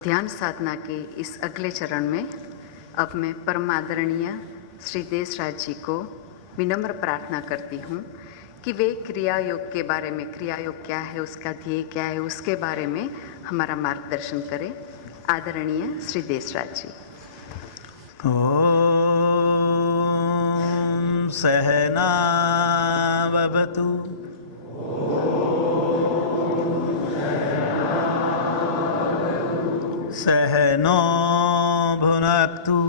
ध्यान साधना के इस अगले चरण में अब मैं परम आदरणीय श्री देशराज जी को विनम्र प्रार्थना करती हूँ कि वे क्रिया योग के बारे में, क्रिया योग क्या है, उसका ध्येय क्या है, उसके बारे में हमारा मार्गदर्शन करें। आदरणीय श्री देशराज जी। ओम सहना भवतु सहनो भुनक्तु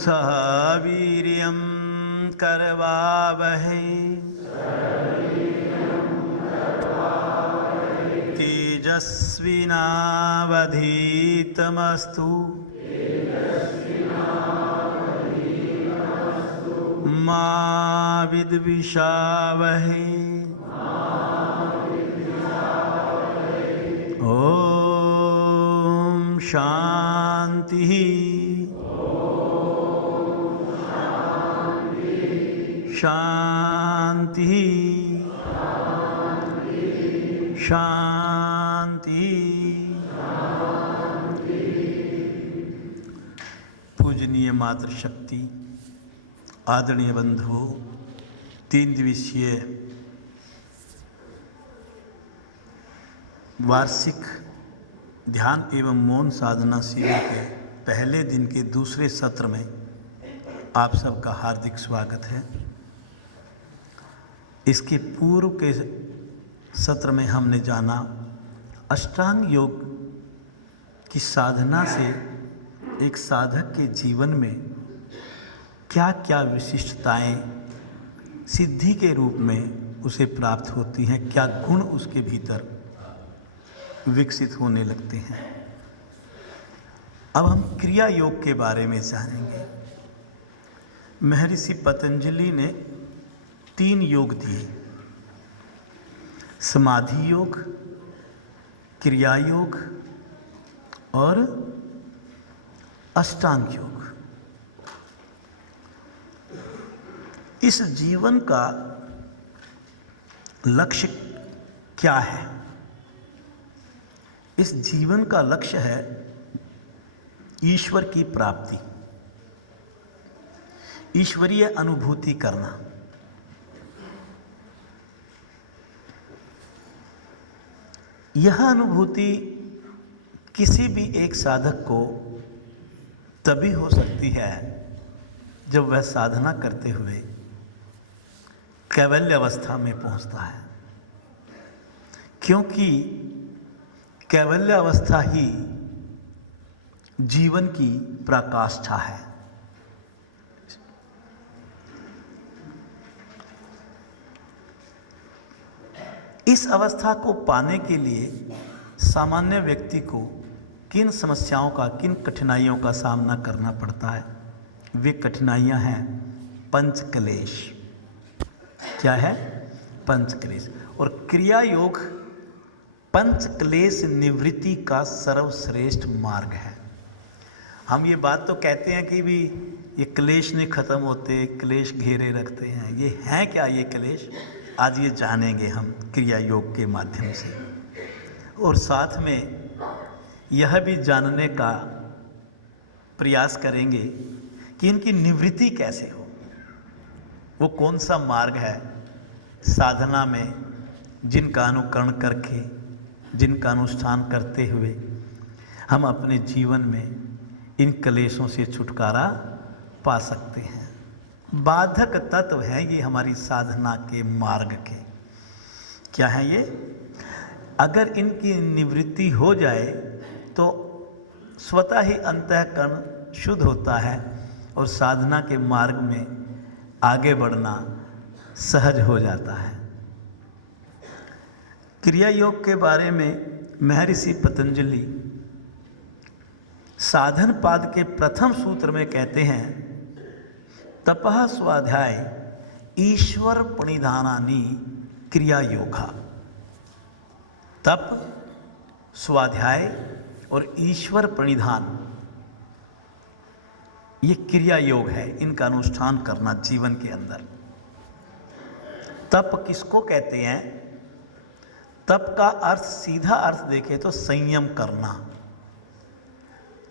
सह वीर्यं करवावहै तेजस्विनावधीतमस्तु मा विद्विषावहै। ओम शांति शांति शांति। पूजनीय मातृशक्ति, आदरणीय बंधुओं, 3 दिवसीय वार्षिक ध्यान एवं मौन साधना शिविर के पहले दिन के दूसरे सत्र में आप सबका हार्दिक स्वागत है। इसके पूर्व के सत्र में हमने जाना अष्टांग योग की साधना से एक साधक के जीवन में क्या क्या विशिष्टताएं सिद्धि के रूप में उसे प्राप्त होती हैं, क्या गुण उसके भीतर विकसित होने लगते हैं। अब हम क्रिया योग के बारे में जानेंगे। महर्षि पतंजलि ने 3 योग दिए: समाधि योग, क्रिया योग और अष्टांग योग। इस जीवन का लक्ष्य क्या है? इस जीवन का लक्ष्य है ईश्वर की प्राप्ति, ईश्वरीय अनुभूति करना। यह अनुभूति किसी भी एक साधक को तभी हो सकती है जब वह साधना करते हुए कैवल्य अवस्था में पहुंचता है, क्योंकि कैवल्य अवस्था ही जीवन की पराकाष्ठा है। इस अवस्था को पाने के लिए सामान्य व्यक्ति को किन समस्याओं का, किन कठिनाइयों का सामना करना पड़ता है? वे कठिनाइयां हैं पंच क्लेश। क्या है? पंच क्लेश। और क्रिया योग पंच क्लेश निवृत्ति का सर्वश्रेष्ठ मार्ग है। हम ये बात तो कहते हैं कि भी ये क्लेश नहीं खत्म होते, क्लेश घेरे रखते हैं। ये हैं क्या ये क्लेश? आज ये जानेंगे हम क्रिया योग के माध्यम से, और साथ में यह भी जानने का प्रयास करेंगे कि इनकी निवृत्ति कैसे हो। वो कौन सा मार्ग है साधना में जिनका अनुकरण करके, जिनका अनुष्ठान करते हुए हम अपने जीवन में इन क्लेशों से छुटकारा पा सकते हैं। बाधक तत्व है ये हमारी साधना के मार्ग के। क्या है ये? अगर इनकी निवृत्ति हो जाए तो स्वतः ही अंतःकरण शुद्ध होता है और साधना के मार्ग में आगे बढ़ना सहज हो जाता है। क्रिया योग के बारे में महर्षि पतंजलि साधन पाद के प्रथम सूत्र में कहते हैं, तपः स्वाध्याय ईश्वर प्रणिधानानि क्रिया योगा। तप, स्वाध्याय और ईश्वर प्रणिधान ये क्रिया योग है, इनका अनुष्ठान करना जीवन के अंदर। तप किसको कहते हैं? तप का अर्थ, सीधा अर्थ देखें तो संयम करना,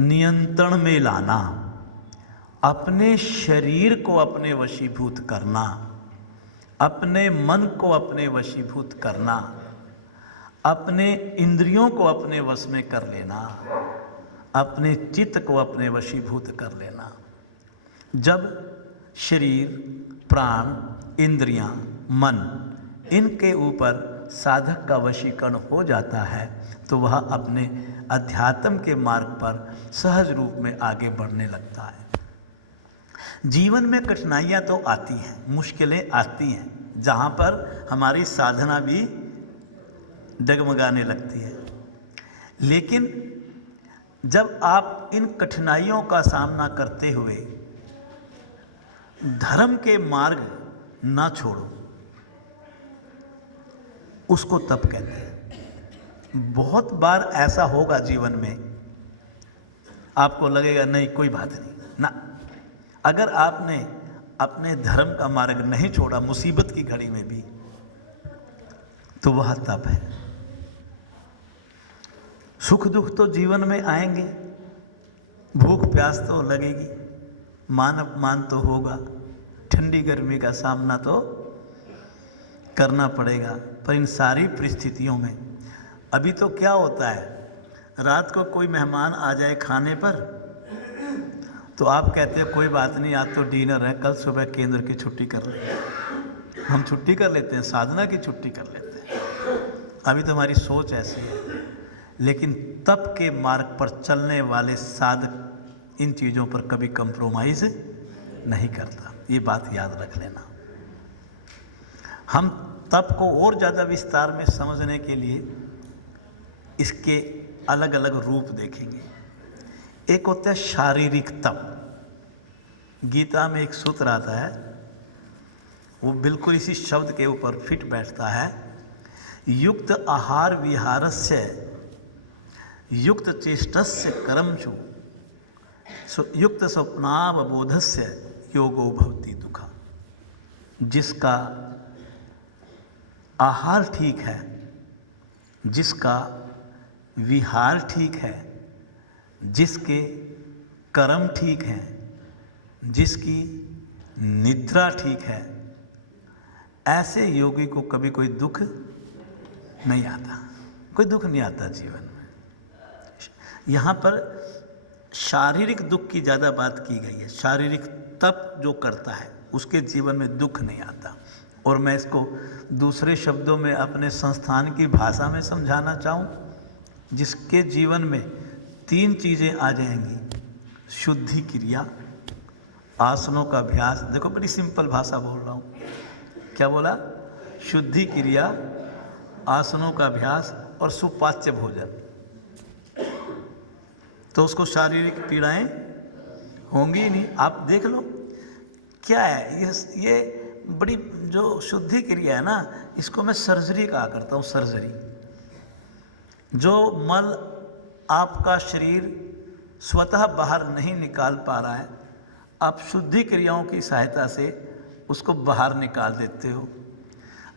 नियंत्रण में लाना, अपने शरीर को अपने वशीभूत करना, अपने मन को अपने वशीभूत करना, अपने इंद्रियों को अपने वश में कर लेना, अपने चित्त को अपने वशीभूत कर लेना। जब शरीर, प्राण, इंद्रियां, मन, इनके ऊपर साधक का वशीकरण हो जाता है तो वह अपने अध्यात्म के मार्ग पर सहज रूप में आगे बढ़ने लगता है। जीवन में कठिनाइयाँ तो आती हैं, मुश्किलें आती हैं, जहाँ पर हमारी साधना भी डगमगाने लगती है। लेकिन जब आप इन कठिनाइयों का सामना करते हुए धर्म के मार्ग ना छोड़ो, उसको तप कहते हैं। बहुत बार ऐसा होगा जीवन में, आपको लगेगा नहीं कोई बात नहीं ना, अगर आपने अपने धर्म का मार्ग नहीं छोड़ा मुसीबत की घड़ी में भी, तो वह तप है। सुख दुख तो जीवन में आएंगे, भूख प्यास तो लगेगी, मान अपमान तो होगा, ठंडी गर्मी का सामना तो करना पड़ेगा। पर इन सारी परिस्थितियों में अभी तो क्या होता है, रात को कोई मेहमान आ जाए खाने पर तो आप कहते हैं कोई बात नहीं, आज तो डिनर है, कल सुबह केंद्र की छुट्टी कर लेंगे। हम छुट्टी कर लेते हैं, साधना की छुट्टी कर लेते हैं। अभी तो हमारी सोच ऐसी है। लेकिन तप के मार्ग पर चलने वाले साधक इन चीज़ों पर कभी कंप्रोमाइज नहीं करता, ये बात याद रख लेना। हम तप को और ज़्यादा विस्तार में समझने के लिए इसके अलग अलग रूप देखेंगे। एक होता है शारीरिक तप। गीता में एक सूत्र आता है, वो बिल्कुल इसी शब्द के ऊपर फिट बैठता है। युक्त आहार विहारस्य युक्त चेष्टस्य कर्मसु युक्त स्वप्नावबोधस्य योगो भवति दुःखा। जिसका आहार ठीक है, जिसका विहार ठीक है, जिसके कर्म ठीक हैं, जिसकी निद्रा ठीक है, ऐसे योगी को कभी कोई दुख नहीं आता, कोई दुख नहीं आता जीवन में। यहाँ पर शारीरिक दुख की ज़्यादा बात की गई है। शारीरिक तप जो करता है उसके जीवन में दुख नहीं आता। और मैं इसको दूसरे शब्दों में अपने संस्थान की भाषा में समझाना चाहूँ, जिसके जीवन में 3 चीज़ें आ जाएंगी। शुद्धि क्रिया, आसनों का अभ्यास। देखो बड़ी सिंपल भाषा बोल रहा हूँ, क्या बोला? शुद्धि क्रिया, आसनों का अभ्यास और सुपाच्य भोजन। तो उसको शारीरिक पीड़ाएं होंगी ही नहीं। आप देख लो क्या है ये बड़ी जो शुद्धि क्रिया है ना, इसको मैं सर्जरी कहा करता हूँ। सर्जरी, जो मल आपका शरीर स्वतः बाहर नहीं निकाल पा रहा है, आप शुद्धि क्रियाओं की सहायता से उसको बाहर निकाल देते हो।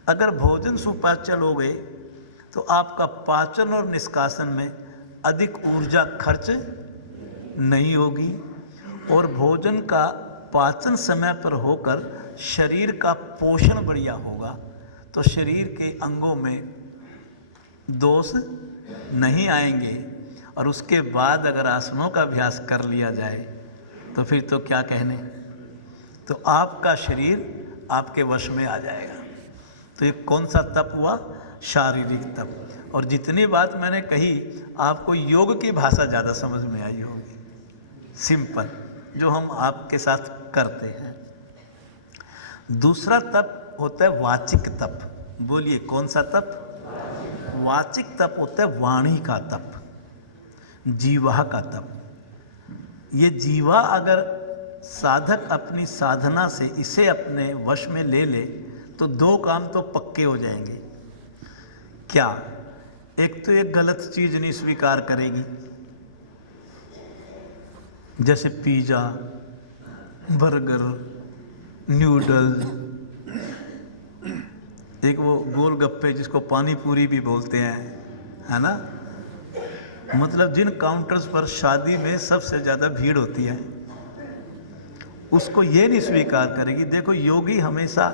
अगर भोजन सुपाच्य लोगे तो आपका पाचन और निष्कासन में अधिक ऊर्जा खर्च नहीं होगी और भोजन का पाचन समय पर होकर शरीर का पोषण बढ़िया होगा, तो शरीर के अंगों में दोष नहीं आएंगे। और उसके बाद अगर आसनों का अभ्यास कर लिया जाए तो फिर तो क्या कहने, तो आपका शरीर आपके वश में आ जाएगा। तो ये कौन सा तप हुआ? शारीरिक तप। और जितनी बात मैंने कही आपको योग की भाषा ज़्यादा समझ में आई होगी, सिंपल, जो हम आपके साथ करते हैं। दूसरा तप होता है वाचिक तप। बोलिए कौन सा तप? वाचिक तप होता है वाणी का तप, जीवा का तप। ये जीवा अगर साधक अपनी साधना से इसे अपने वश में ले ले तो 2 काम तो पक्के हो जाएंगे। क्या? एक तो ये गलत चीज़ नहीं स्वीकार करेगी, जैसे पिज़्ज़ा, बर्गर, नूडल्स, एक वो गोलगप्पे जिसको पानी पूरी भी बोलते हैं, है ना, मतलब जिन काउंटर्स पर शादी में सबसे ज़्यादा भीड़ होती है, उसको ये नहीं स्वीकार करेगी। देखो योगी हमेशा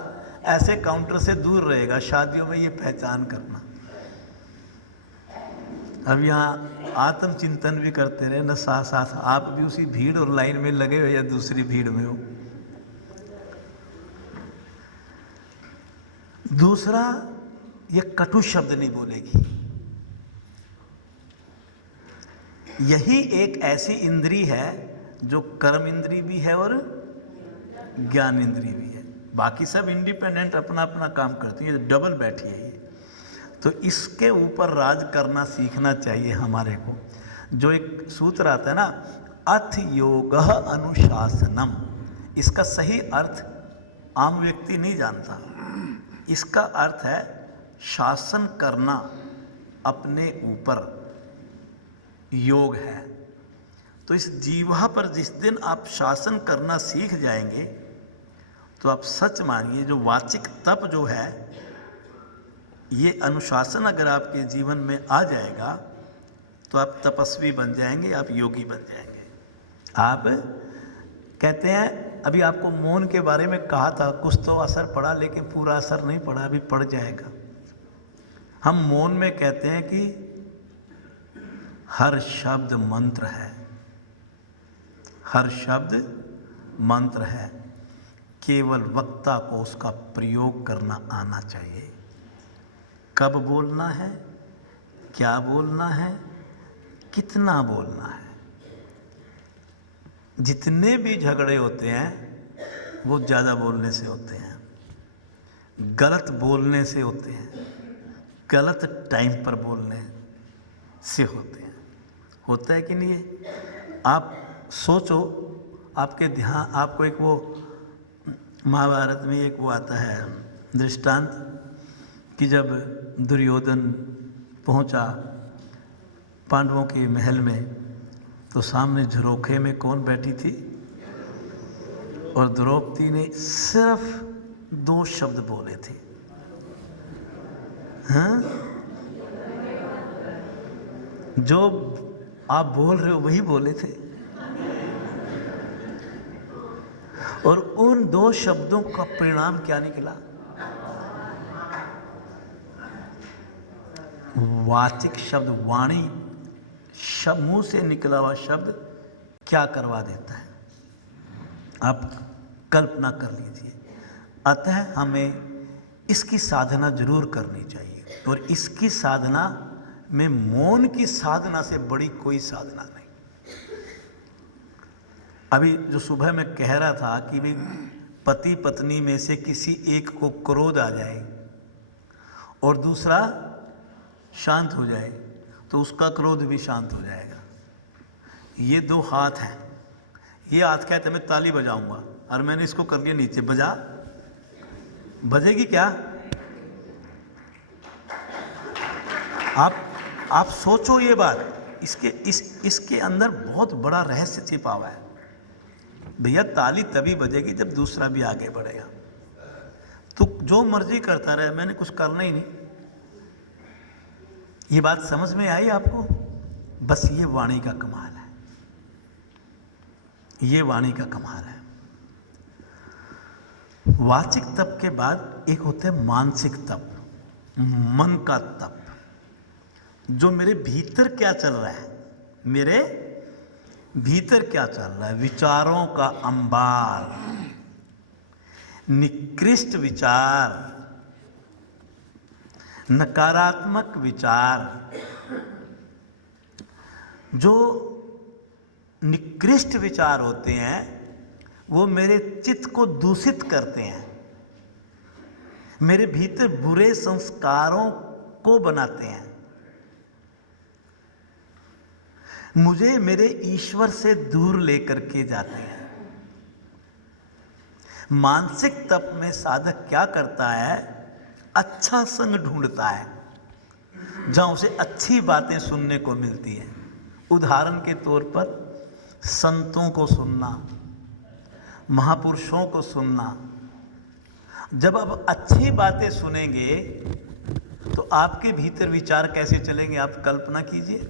ऐसे काउंटर से दूर रहेगा, शादियों में ये पहचान करना। अब यहाँ आत्मचिंतन भी करते रहे न, साथ साथ आप भी उसी भीड़ और लाइन में लगे हो या दूसरी भीड़ में हो। दूसरा, ये कटु शब्द नहीं बोलेगी। यही एक ऐसी इंद्री है जो कर्म इंद्री भी है और ज्ञान इंद्री भी है। बाकी सब इंडिपेंडेंट अपना अपना काम करती है, डबल बैठी है ये। तो इसके ऊपर राज करना सीखना चाहिए हमारे को। जो एक सूत्र आता है ना, अथ योगः अनुशासनम, इसका सही अर्थ आम व्यक्ति नहीं जानता। इसका अर्थ है शासन करना अपने ऊपर योग है। तो इस जीवा पर जिस दिन आप शासन करना सीख जाएंगे तो आप सच मानिए जो वाचिक तप जो है, ये अनुशासन अगर आपके जीवन में आ जाएगा तो आप तपस्वी बन जाएंगे, आप योगी बन जाएंगे। आप कहते हैं, अभी आपको मौन के बारे में कहा था, कुछ तो असर पड़ा लेकिन पूरा असर नहीं पड़ा, अभी पड़ जाएगा। हम मौन में कहते हैं कि हर शब्द मंत्र है, हर शब्द मंत्र है, केवल वक्ता को उसका प्रयोग करना आना चाहिए। कब बोलना है, क्या बोलना है, कितना बोलना है। जितने भी झगड़े होते हैं वो ज़्यादा बोलने से होते हैं, गलत बोलने से होते हैं, गलत टाइम पर बोलने से होते हैं। होता है कि नहीं है? आप सोचो, आपके ध्यान, आपको एक वो महाभारत में एक वो आता है दृष्टांत कि जब दुर्योधन पहुंचा पांडवों के महल में तो सामने झरोखे में कौन बैठी थी? और द्रौपदी ने सिर्फ 2 शब्द बोले थे। हाँ? जो आप बोल रहे हो वही बोले थे। और उन 2 शब्दों का परिणाम क्या निकला? वाचिक शब्द, वाणी, मुंह से निकला हुआ शब्द क्या करवा देता है, आप कल्पना कर लीजिए। अतः हमें इसकी साधना जरूर करनी चाहिए, और इसकी साधना में मौन की साधना से बड़ी कोई साधना नहीं। अभी जो सुबह मैं कह रहा था कि भाई पति पत्नी में से किसी एक को क्रोध आ जाए और दूसरा शांत हो जाए तो उसका क्रोध भी शांत हो जाएगा। ये 2 हाथ हैं, ये हाथ कहते मैं ताली बजाऊंगा और मैंने इसको कर दिया नीचे, बजेगी क्या? आप सोचो ये बात, इसके अंदर बहुत बड़ा रहस्य छिपा हुआ है। भैया ताली तभी बजेगी जब दूसरा भी आगे बढ़ेगा। तो जो मर्जी करता रहे, मैंने कुछ करना ही नहीं। ये बात समझ में आई आपको? बस ये वाणी का कमाल है, ये वाणी का कमाल है। वाचिक तप के बाद एक होता है मानसिक तप, मन का तप। जो मेरे भीतर क्या चल रहा है, मेरे भीतर क्या चल रहा है, विचारों का अंबार, निकृष्ट विचार, नकारात्मक विचार। जो निकृष्ट विचार होते हैं वो मेरे चित्त को दूषित करते हैं, मेरे भीतर बुरे संस्कारों को बनाते हैं, मुझे मेरे ईश्वर से दूर लेकर के जाते हैं। मानसिक तप में साधक क्या करता है? अच्छा संग ढूंढता है जहां उसे अच्छी बातें सुनने को मिलती हैं। उदाहरण के तौर पर संतों को सुनना, महापुरुषों को सुनना, जब आप अच्छी बातें सुनेंगे तो आपके भीतर विचार कैसे चलेंगे, आप कल्पना कीजिए।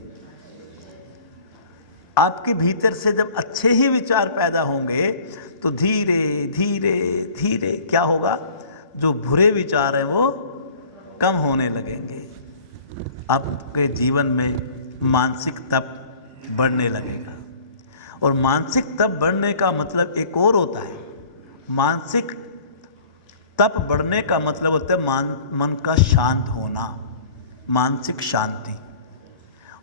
आपके भीतर से जब अच्छे ही विचार पैदा होंगे तो धीरे धीरे धीरे क्या होगा, जो बुरे विचार हैं वो कम होने लगेंगे। आपके जीवन में मानसिक तप बढ़ने लगेगा। और मानसिक तप बढ़ने का मतलब एक और होता है। मानसिक तप बढ़ने का मतलब होता है मन का शांत होना, मानसिक शांति।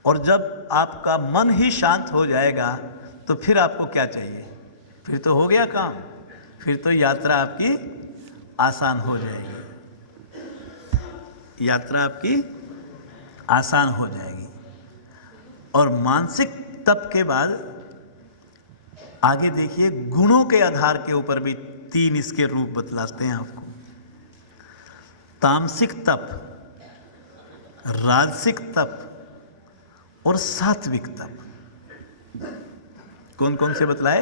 और जब आपका मन ही शांत हो जाएगा तो फिर आपको क्या चाहिए, फिर तो हो गया काम, फिर तो यात्रा आपकी आसान हो जाएगी, यात्रा आपकी आसान हो जाएगी। और मानसिक तप के बाद आगे देखिए, गुणों के आधार के ऊपर भी 3 इसके रूप बतलाते हैं आपको। तामसिक तप, राजसिक तप और सात्विक तप। कौन कौन से बतलाए?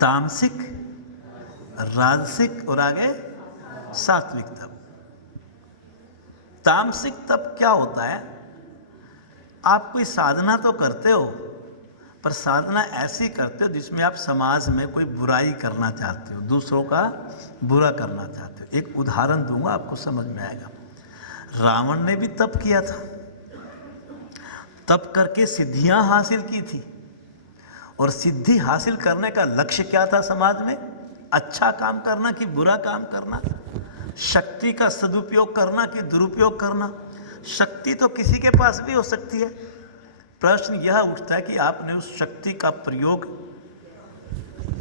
तामसिक, राजसिक और आगे सात्विक तप। तामसिक तप क्या होता है? आप कोई साधना तो करते हो, पर साधना ऐसी करते हो जिसमें आप समाज में कोई बुराई करना चाहते हो, दूसरों का बुरा करना चाहते हो। एक उदाहरण दूंगा, आपको समझ में आएगा। रावण ने भी तप किया था, तप करके सिद्धियां हासिल की थी। और सिद्धि हासिल करने का लक्ष्य क्या था समाज में? अच्छा काम करना कि बुरा काम करना, शक्ति का सदुपयोग करना कि दुरुपयोग करना। शक्ति तो किसी के पास भी हो सकती है। प्रश्न यह उठता है कि आपने उस शक्ति का प्रयोग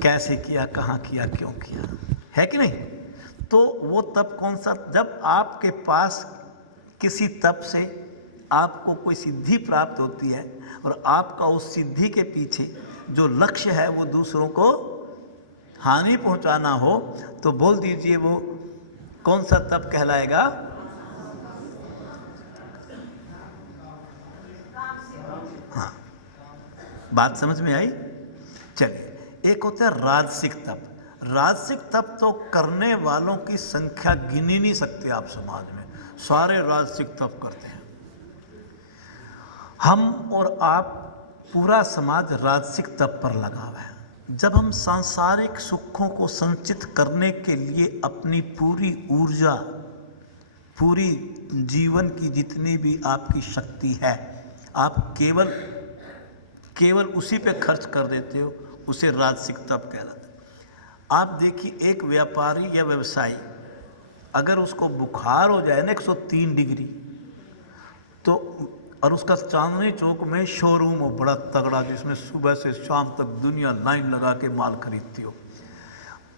कैसे किया, कहाँ किया, क्यों किया, है कि नहीं? तो वो तप कौन सा? जब आपके पास किसी तप से आपको कोई सिद्धि प्राप्त होती है और आपका उस सिद्धि के पीछे जो लक्ष्य है वो दूसरों को हानि पहुंचाना हो, तो बोल दीजिए वो कौन सा तप कहलाएगा? हाँ, बात समझ में आई? चलिए, एक होता है राजसिक तप। राजसिक तप तो करने वालों की संख्या गिन ही नहीं सकते आप समाज में, सारे राजसिक तप करते हैं। हम और आप, पूरा समाज राजसिक तप पर लगा हुआ है। जब हम सांसारिक सुखों को संचित करने के लिए अपनी पूरी ऊर्जा, पूरी जीवन की जितनी भी आपकी शक्ति है, आप केवल उसी पे खर्च कर देते हो, उसे राजसिक तप कहलाता है। आप देखिए, एक व्यापारी या व्यवसायी अगर उसको बुखार हो जाए ना 103 डिग्री, तो और उसका चांदनी चौक में शोरूम हो बड़ा तगड़ा, जिसमें सुबह से शाम तक दुनिया लाइन लगा के माल खरीदती हो,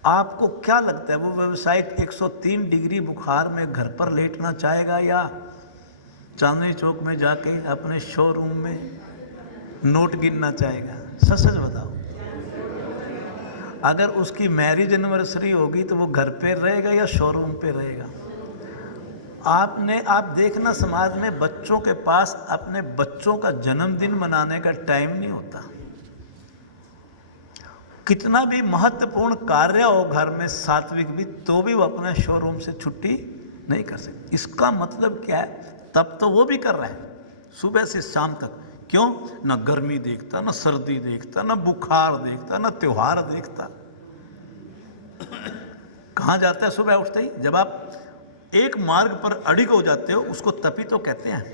आपको क्या लगता है वो व्यवसायी 103 डिग्री बुखार में घर पर लेटना चाहेगा या चांदनी चौक में जाके अपने शोरूम में नोट गिनना चाहेगा? सच सच बताओ। अगर उसकी मैरिज एनिवर्सरी होगी तो वो घर पे रहेगा या शोरूम पे रहेगा? आप देखना, समाज में बच्चों के पास अपने बच्चों का जन्मदिन मनाने का टाइम नहीं होता। कितना भी महत्वपूर्ण कार्य हो घर में, सात्विक भी, तो भी वो अपने शोरूम से छुट्टी नहीं कर सकते। इसका मतलब क्या है? तब तो वो भी कर रहा है सुबह से शाम तक। क्यों? ना गर्मी देखता, ना सर्दी देखता, ना बुखार देखता, ना त्योहार देखता। कहाँ जाता है सुबह उठते ही? जब आप एक मार्ग पर अडिग हो जाते हो, उसको तपी तो कहते हैं,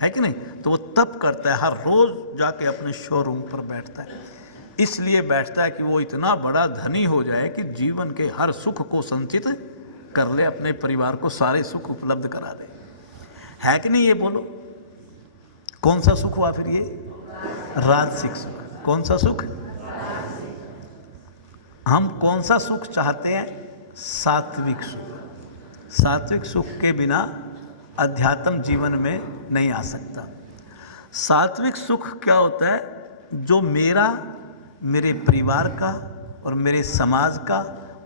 है कि नहीं? तो वो तप करता है, हर रोज जाके अपने शोरूम पर बैठता है। इसलिए बैठता है कि वो इतना बड़ा धनी हो जाए कि जीवन के हर सुख को संचित कर ले, अपने परिवार को सारे सुख उपलब्ध करा दे, है कि नहीं? ये बोलो, कौन सा सुख हुआ फिर ये? राजसिक सुख। कौन सा सुख? हम कौन सा सुख चाहते हैं? सात्विक सुख। सात्विक सुख के बिना अध्यात्म जीवन में नहीं आ सकता। सात्विक सुख क्या होता है? जो मेरे परिवार का और मेरे समाज का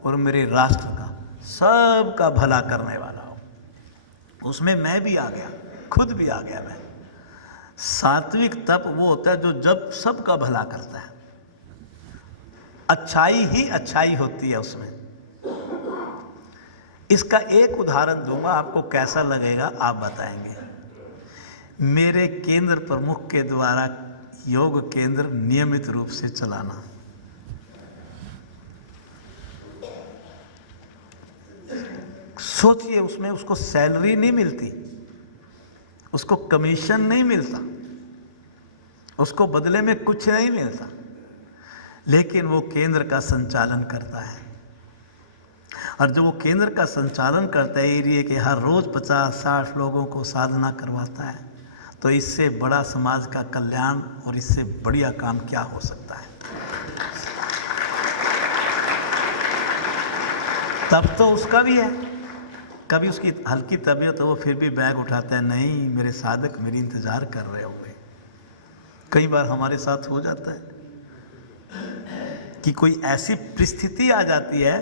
और मेरे राष्ट्र का, सब का भला करने वाला हो। उसमें मैं भी आ गया, खुद भी आ गया मैं। सात्विक तप वो होता है जो जब सबका भला करता है, अच्छाई ही अच्छाई होती है उसमें। इसका एक उदाहरण दूंगा, आपको कैसा लगेगा आप बताएंगे। मेरे केंद्र प्रमुख के द्वारा योग केंद्र नियमित रूप से चलाना। सोचिए, उसमें उसको सैलरी नहीं मिलती, उसको कमीशन नहीं मिलता, उसको बदले में कुछ नहीं मिलता, लेकिन वो केंद्र का संचालन करता है। और जब वो केंद्र का संचालन करता है, एरिया के हर रोज 50-60 लोगों को साधना करवाता है, तो इससे बड़ा समाज का कल्याण और इससे बढ़िया काम क्या हो सकता है। तब तो उसका भी है, कभी उसकी हल्की तबीयत हो, वो फिर भी बैग उठाता है, नहीं मेरे साधक मेरी इंतजार कर रहे होंगे। कई बार हमारे साथ हो जाता है कि कोई ऐसी परिस्थिति आ जाती है,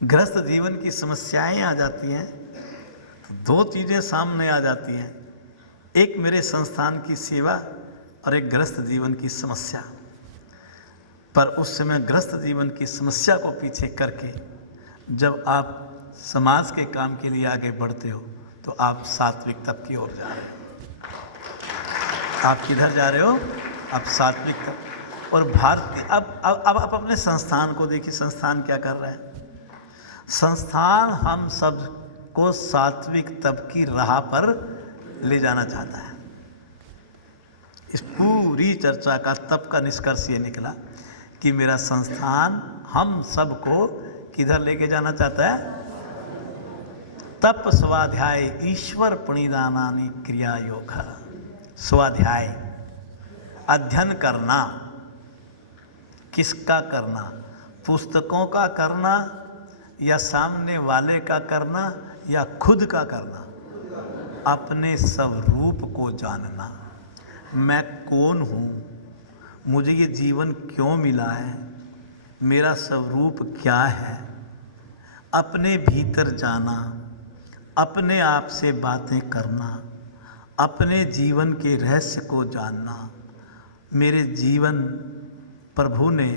गृहस्थ जीवन की समस्याएं आ जाती हैं, तो दो चीज़ें सामने आ जाती हैं, एक मेरे संस्थान की सेवा और एक गृहस्थ जीवन की समस्या। पर उस समय गृहस्थ जीवन की समस्या को पीछे करके जब आप समाज के काम के लिए आगे बढ़ते हो, तो आप सात्विक तप की ओर जा रहे हो। आप किधर जा रहे हो? आप सात्विक तप। और भारतीय अब आप अपने संस्थान को देखिए, संस्थान क्या कर रहा है। संस्थान हम सब को सात्विक तप की राह पर ले जाना चाहता है। इस पूरी चर्चा का तप का निष्कर्ष ये निकला कि मेरा संस्थान हम सबको किधर लेके जाना चाहता है? तप स्वाध्याय ईश्वर प्रणिधानानि क्रिया योग। स्वाध्याय, अध्ययन करना। किसका करना? पुस्तकों का करना या सामने वाले का करना या खुद का करना? अपने स्वरूप को जानना। मैं कौन हूँ, मुझे ये जीवन क्यों मिला है, मेरा स्वरूप क्या है, अपने भीतर जाना, अपने आप से बातें करना, अपने जीवन के रहस्य को जानना। मेरे जीवन प्रभु ने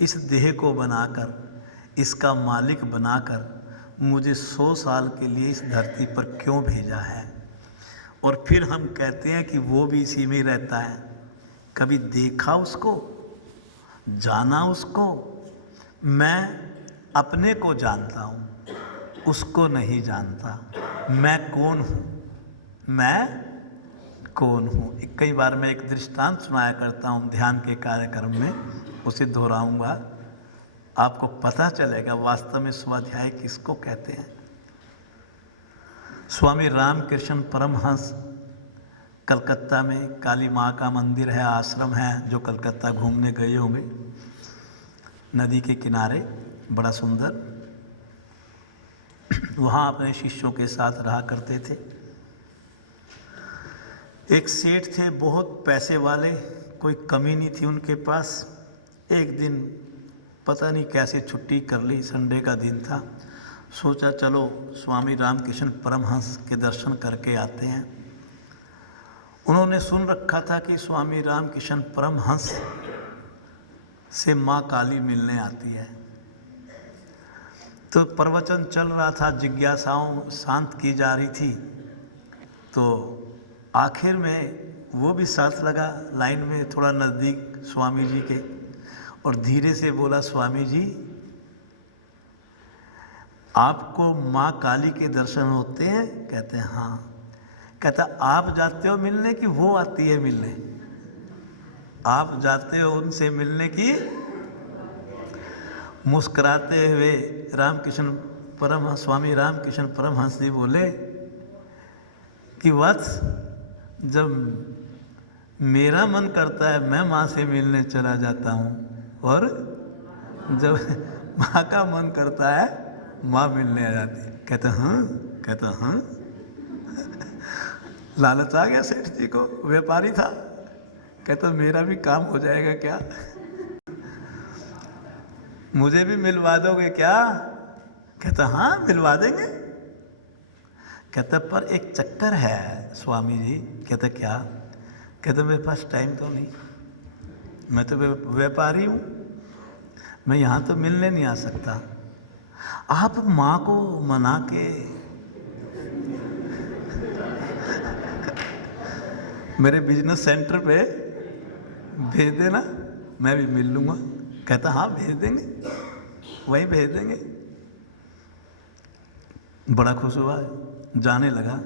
इस देह को बनाकर, इसका मालिक बनाकर मुझे 100 साल के लिए इस धरती पर क्यों भेजा है। और फिर हम कहते हैं कि वो भी इसी में रहता है। कभी देखा उसको, जाना उसको? मैं अपने को जानता हूँ, उसको नहीं जानता। मैं कौन हूँ? मैं कौन हूँ? कई बार मैं एक दृष्टांत सुनाया करता हूँ ध्यान के कार्यक्रम में, उसे दोहराऊंगा, आपको पता चलेगा वास्तव में स्वाध्याय किसको कहते हैं। स्वामी रामकृष्ण परमहंस कलकत्ता में काली माँ का मंदिर है, आश्रम है, जो कलकत्ता घूमने गए होंगे, नदी के किनारे, बड़ा सुंदर। वहाँ अपने शिष्यों के साथ रहा करते थे। एक सेठ थे, बहुत पैसे वाले, कोई कमी नहीं थी उनके पास। एक दिन पता नहीं कैसे छुट्टी कर ली, संडे का दिन था। सोचा चलो स्वामी रामकृष्ण परमहंस के दर्शन करके आते हैं। उन्होंने सुन रखा था कि स्वामी रामकृष्ण परमहंस से माँ काली मिलने आती है। तो प्रवचन चल रहा था, जिज्ञासाओं शांत की जा रही थी। तो आखिर में वो भी साथ लगा लाइन में, थोड़ा नज़दीक स्वामी जी के, और धीरे से बोला, स्वामी जी आपको माँ काली के दर्शन होते हैं? कहते हैं हाँ। कहता आप जाते हो मिलने की वो आती है मिलने? आप जाते हो उनसे मिलने की? मुस्कुराते हुए स्वामी रामकृष्ण परमहंस जी बोले कि वत्स, जब मेरा मन करता है मैं माँ से मिलने चला जाता हूँ, और जब माँ का मन करता है माँ मिलने आ जाती है। कहता हाँ, कहता हाँ। लालच आ गया सेठ जी को, व्यापारी था। कहता मेरा भी काम हो जाएगा क्या? मुझे भी मिलवा दोगे क्या? कहता हाँ मिलवा देंगे। कहता पर एक चक्कर है स्वामी जी। कहता क्या? कहता मेरे पास टाइम तो नहीं, मैं तो व्यापारी हूँ, मैं यहाँ तो मिलने नहीं आ सकता। आप माँ को मना के मेरे बिजनेस सेंटर पे भेज देना, मैं भी मिल लूँगा। कहता हाँ भेज देंगे, वहीं भेज देंगे। बड़ा खुश हुआ, जाने लगा।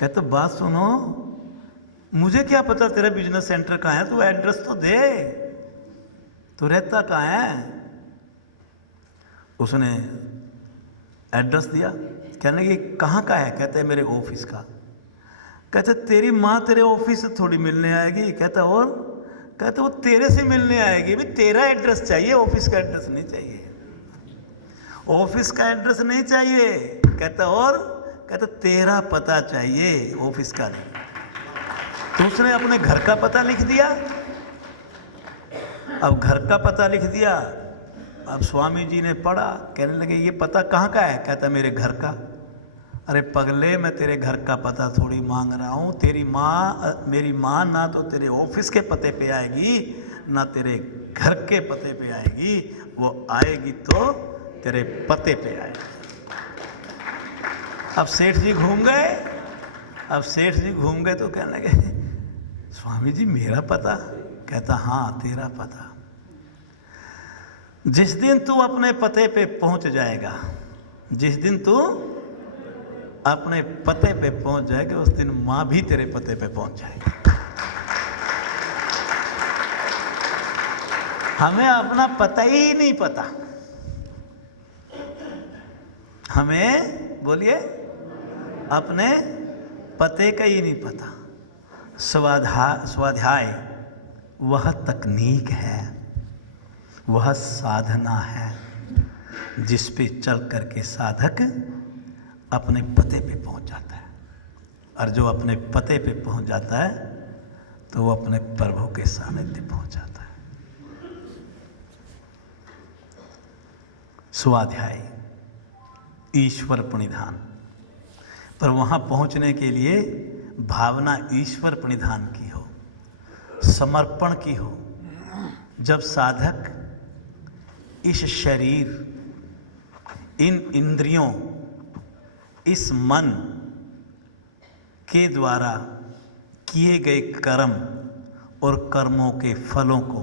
कहता बात सुनो, मुझे क्या पता तेरा बिजनेस सेंटर कहाँ है, तू एड्रेस तो दे, तू रहता कहाँ है। उसने एड्रेस दिया। कहने लगे कहाँ का है। कहते मेरे ऑफिस का। कहते तेरी माँ तेरे ऑफिस से थोड़ी मिलने आएगी। कहता और। कहते वो तेरे से मिलने आएगी, भाई तेरा एड्रेस चाहिए, ऑफिस का एड्रेस नहीं चाहिए, ऑफिस का एड्रेस नहीं चाहिए। कहता और। कहता तेरा पता चाहिए, ऑफिस का नहीं। तो उसने अपने घर का पता लिख दिया। अब घर का पता लिख दिया। अब स्वामी जी ने पढ़ा, कहने लगे ये पता कहाँ का है। कहता मेरे घर का। अरे पगले, मैं तेरे घर का पता थोड़ी मांग रहा हूँ। तेरी माँ, मेरी माँ ना तो तेरे ऑफिस के पते पे आएगी, ना तेरे घर के पते पे आएगी। वो आएगी तो तेरे पते पे आएगी। अब सेठ जी घूम गए। अब सेठ जी घूम गए तो कहने लगे स्वामी जी मेरा पता। कहता हाँ तेरा पता। जिस दिन तू अपने पते पे पहुंच जाएगा, जिस दिन तू अपने पते पे पहुंच जाएगा, उस दिन माँ भी तेरे पते पे पहुंच जाएगी। हमें अपना पता ही नहीं पता। हमें बोलिए अपने पते का ही नहीं पता। स्वाध्याय वह तकनीक है, वह साधना है जिस पे चल करके साधक अपने पते पे पहुंच जाता है। और जो अपने पते पे पहुंच जाता है तो वो अपने प्रभु के सानिध्य पहुंच जाता है। स्वाध्याय ईश्वर प्रणिधान। पर वहाँ पहुँचने के लिए भावना ईश्वर प्रणिधान की हो, समर्पण की हो। जब साधक इस शरीर, इन इंद्रियों, इस मन के द्वारा किए गए कर्म और कर्मों के फलों को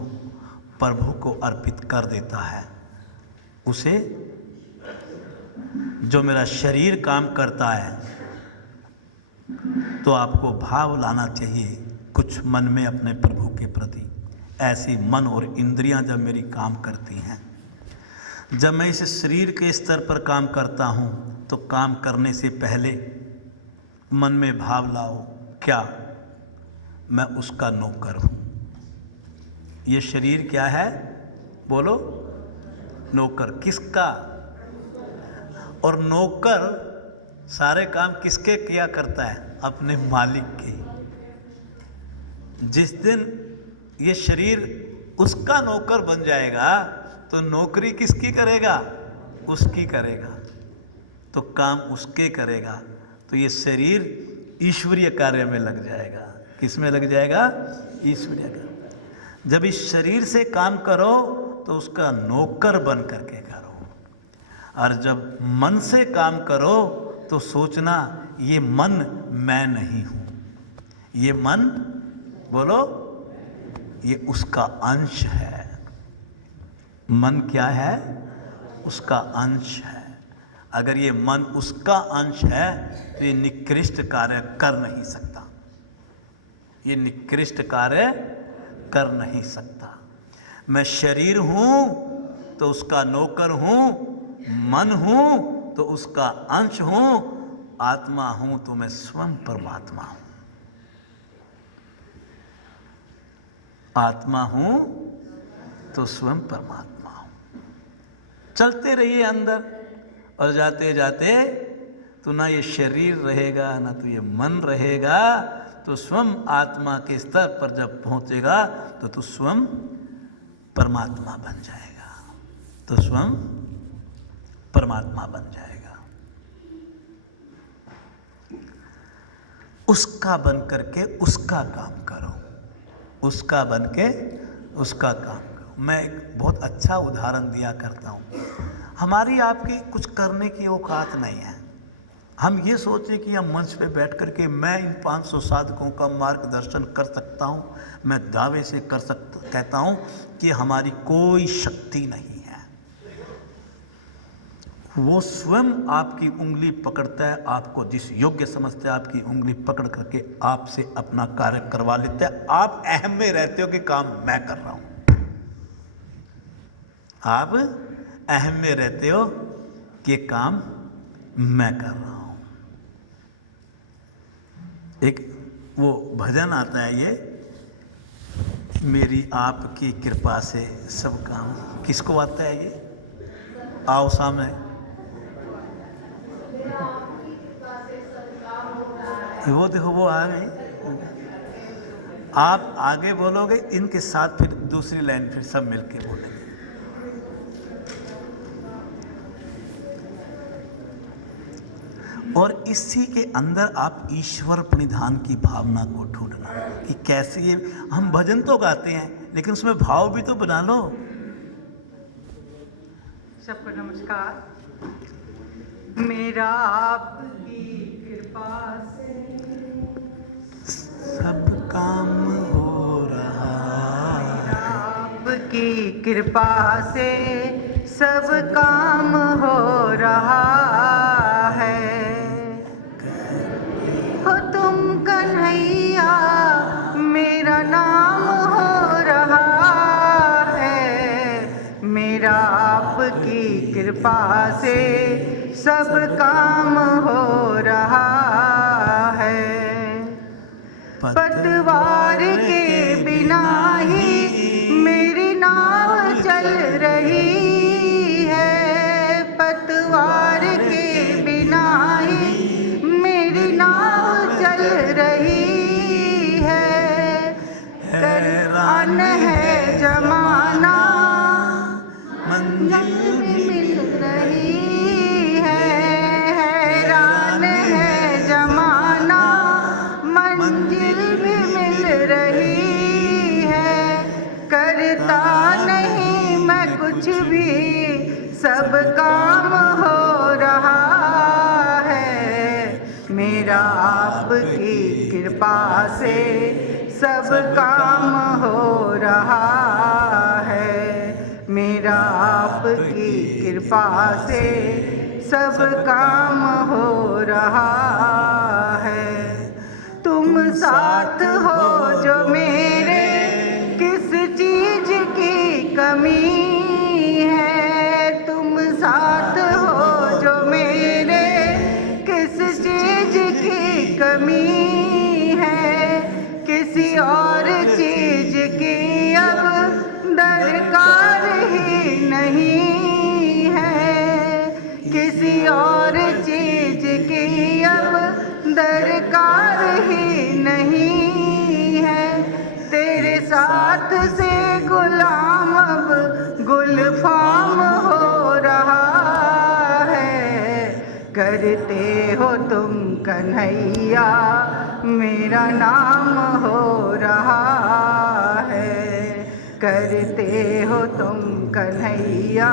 प्रभु को अर्पित कर देता है, उसे जो मेरा शरीर काम करता है, तो आपको भाव लाना चाहिए कुछ मन में अपने प्रभु के प्रति। ऐसी मन और इंद्रियां जब मेरी काम करती हैं, जब मैं इस शरीर के स्तर पर काम करता हूं, तो काम करने से पहले मन में भाव लाओ, क्या मैं उसका नौकर हूं। ये शरीर क्या है बोलो, नौकर। किसका? और नौकर सारे काम किसके किया करता है? अपने मालिक के। जिस दिन ये शरीर उसका नौकर बन जाएगा तो नौकरी किसकी करेगा? उसकी करेगा, तो काम उसके करेगा। तो ये शरीर ईश्वरीय कार्य में लग जाएगा। किस में लग जाएगा? ईश्वरीय कार्य। जब इस शरीर से काम करो तो उसका नौकर बन करके करो। और जब मन से काम करो तो सोचना ये मन मैं नहीं हूँ, ये मन बोलो ये उसका अंश है। मन क्या है? उसका अंश है। अगर ये मन उसका अंश है तो ये निकृष्ट कार्य कर नहीं सकता, ये निकृष्ट कार्य कर नहीं सकता। मैं शरीर हूँ तो उसका नौकर हूँ, मन हूँ तो उसका अंश हूँ, आत्मा हूँ तो मैं स्वयं परमात्मा हूँ। आत्मा हूँ तो स्वयं परमात्मा हूँ। चलते रहिए अंदर, और जाते जाते तो ना ये शरीर रहेगा ना तो ये मन रहेगा। तो स्वयं आत्मा के स्तर पर जब पहुँचेगा तो तू स्वयं परमात्मा बन जाएगा, तो स्वयं परमात्मा बन जाएगा। उसका बन करके उसका काम करो, उसका बन के उसका काम करो। मैं एक बहुत अच्छा उदाहरण दिया करता हूँ। हमारी आपकी कुछ करने की औकात नहीं है। हम ये सोचें कि हम मंच पे बैठ कर के मैं इन 500 साधकों का मार्गदर्शन कर सकता हूँ, मैं दावे से कहता हूँ कि हमारी कोई शक्ति नहीं है। वो स्वयं आपकी उंगली पकड़ता है, आपको जिस योग्य समझता है आपकी उंगली पकड़ करके आपसे अपना कार्य करवा लेता है। आप अहम में रहते हो कि काम मैं कर रहा हूँ, आप अहम में रहते हो कि काम मैं कर रहा हूँ। एक वो भजन आता है, ये मेरी आपकी कृपा से सब काम, किसको आता है ये? आओ सामने। वो देखो वो आ गई। आप आगे बोलोगे, इनके साथ फिर दूसरी लाइन फिर सब मिलके बोलेंगे। और इसी के अंदर आप ईश्वर प्रणिधान की भावना को ढूंढना कि कैसे ये हम भजन तो गाते हैं लेकिन उसमें भाव भी तो बना लो। सबको नमस्कार। मेरा आपकी कृपा से सब काम हो रहा है, आपकी कृपा से सब काम हो रहा है। हो तुम कन्हैया मेरा नाम हो रहा है। मेरा आपकी कृपा से सब काम हो रहा है। पतवार के बिना ही मेरी नाव चल रही है। पतवार के बिना ही मेरी नाव चल रही है। हैरान है जमाना मंजिल भी मिल रही है। हैरान है जमाना मंजिल भी मिल रही है। करता नहीं मैं कुछ भी, सब काम हो रहा है। मेरा आपकी कृपा से सब काम हो रहा है। मेरा आपकी कृपा से सब काम हो रहा है। तुम साथ हो जो मेरे, किस चीज की कमी है। तुम साथ हो जो मेरे, किस चीज की कमी है। किसी और चीज की अब दरकार ही नहीं है। किसी और चीज की अब दरकार ही नहीं है। तेरे साथ से गुलाम अब गुलफाम हो रहा है। करते हो तुम कन्हैया मेरा नाम हो रहा है। करते हो तुम कन्हैया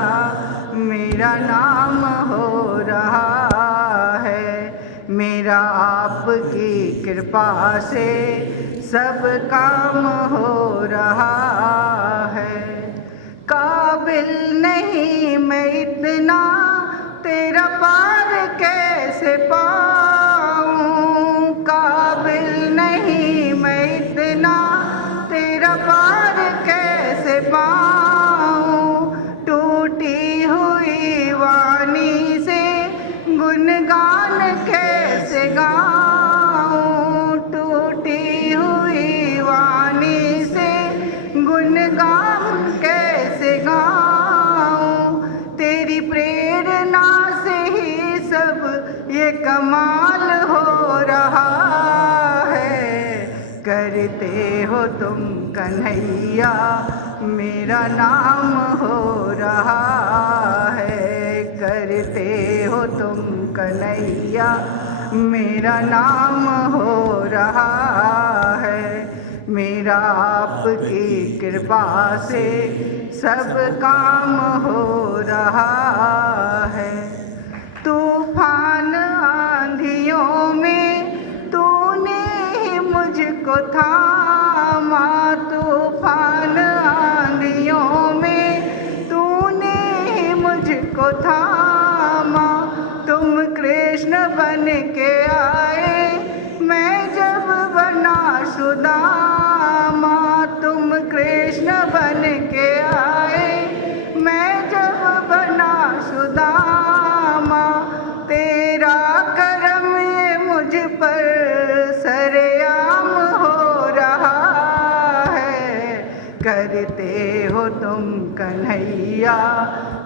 मेरा नाम हो रहा है। मेरा आपकी कृपा से सब काम हो रहा है। काबिल नहीं मैं इतना, तेरा पार कैसे पाऊं। काबिल नहीं मैं इतना, तेरा पार कैसे पाऊं। टूटी हुई वाणी से गुणगान कैसे गाऊं। टूटी हुई वाणी से गुणगान कैसे गाऊं। तेरी प्रेरणा से ही सब ये कमाल हो रहा है। करते हो तुम कन्हैया मेरा नाम हो रहा है। करते हो तुम कन्हैया मेरा नाम हो रहा है। मेरा मेरा आपकी कृपा से सब काम हो रहा है। तूफान आंधियों में तूने ही मुझको थामा, तूफान आंधियों में तूने ही मुझको थामा। तुम कृष्ण बन के आए, मैं जब बना सुदामा। तुम कृष्ण बन के आए, मैं जब बना सुदामा। तेरा करम ये मुझ पर सरेआम हो रहा है। करते हो तुम कन्हैया,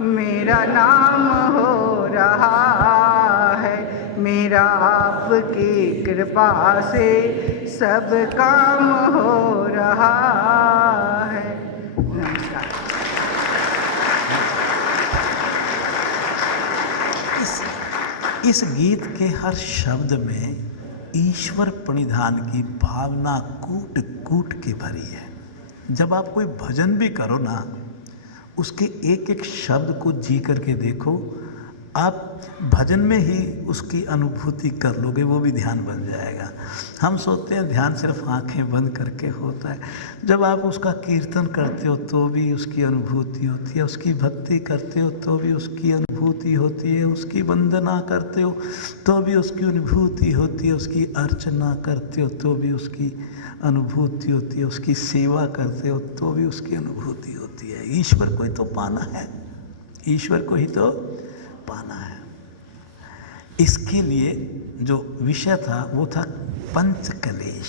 मेरा नाम हो रहा है। मेरा आपकी कृपा से सब काम हो रहा है। नमस्कार। इस गीत के हर शब्द में ईश्वर प्रणिधान की भावना कूट कूट के भरी है। जब आप कोई भजन भी करो ना, उसके एक एक शब्द को जी करके देखो, आप भजन में ही उसकी अनुभूति कर लोगे, वो भी ध्यान बन जाएगा। हम सोचते हैं ध्यान सिर्फ आंखें बंद करके होता है। जब आप उसका कीर्तन करते हो तो भी उसकी अनुभूति होती है, उसकी भक्ति करते हो तो भी उसकी अनुभूति होती है, उसकी वंदना करते हो तो भी उसकी अनुभूति होती है, उसकी अर्चना करते हो तो भी उसकी अनुभूति होती है, उसकी सेवा करते हो तो भी उसकी अनुभूति होती है। ईश्वर को ही तो पाना है, ईश्वर को ही तो पाना है। इसके लिए जो विषय था वो था पंचक्लेश।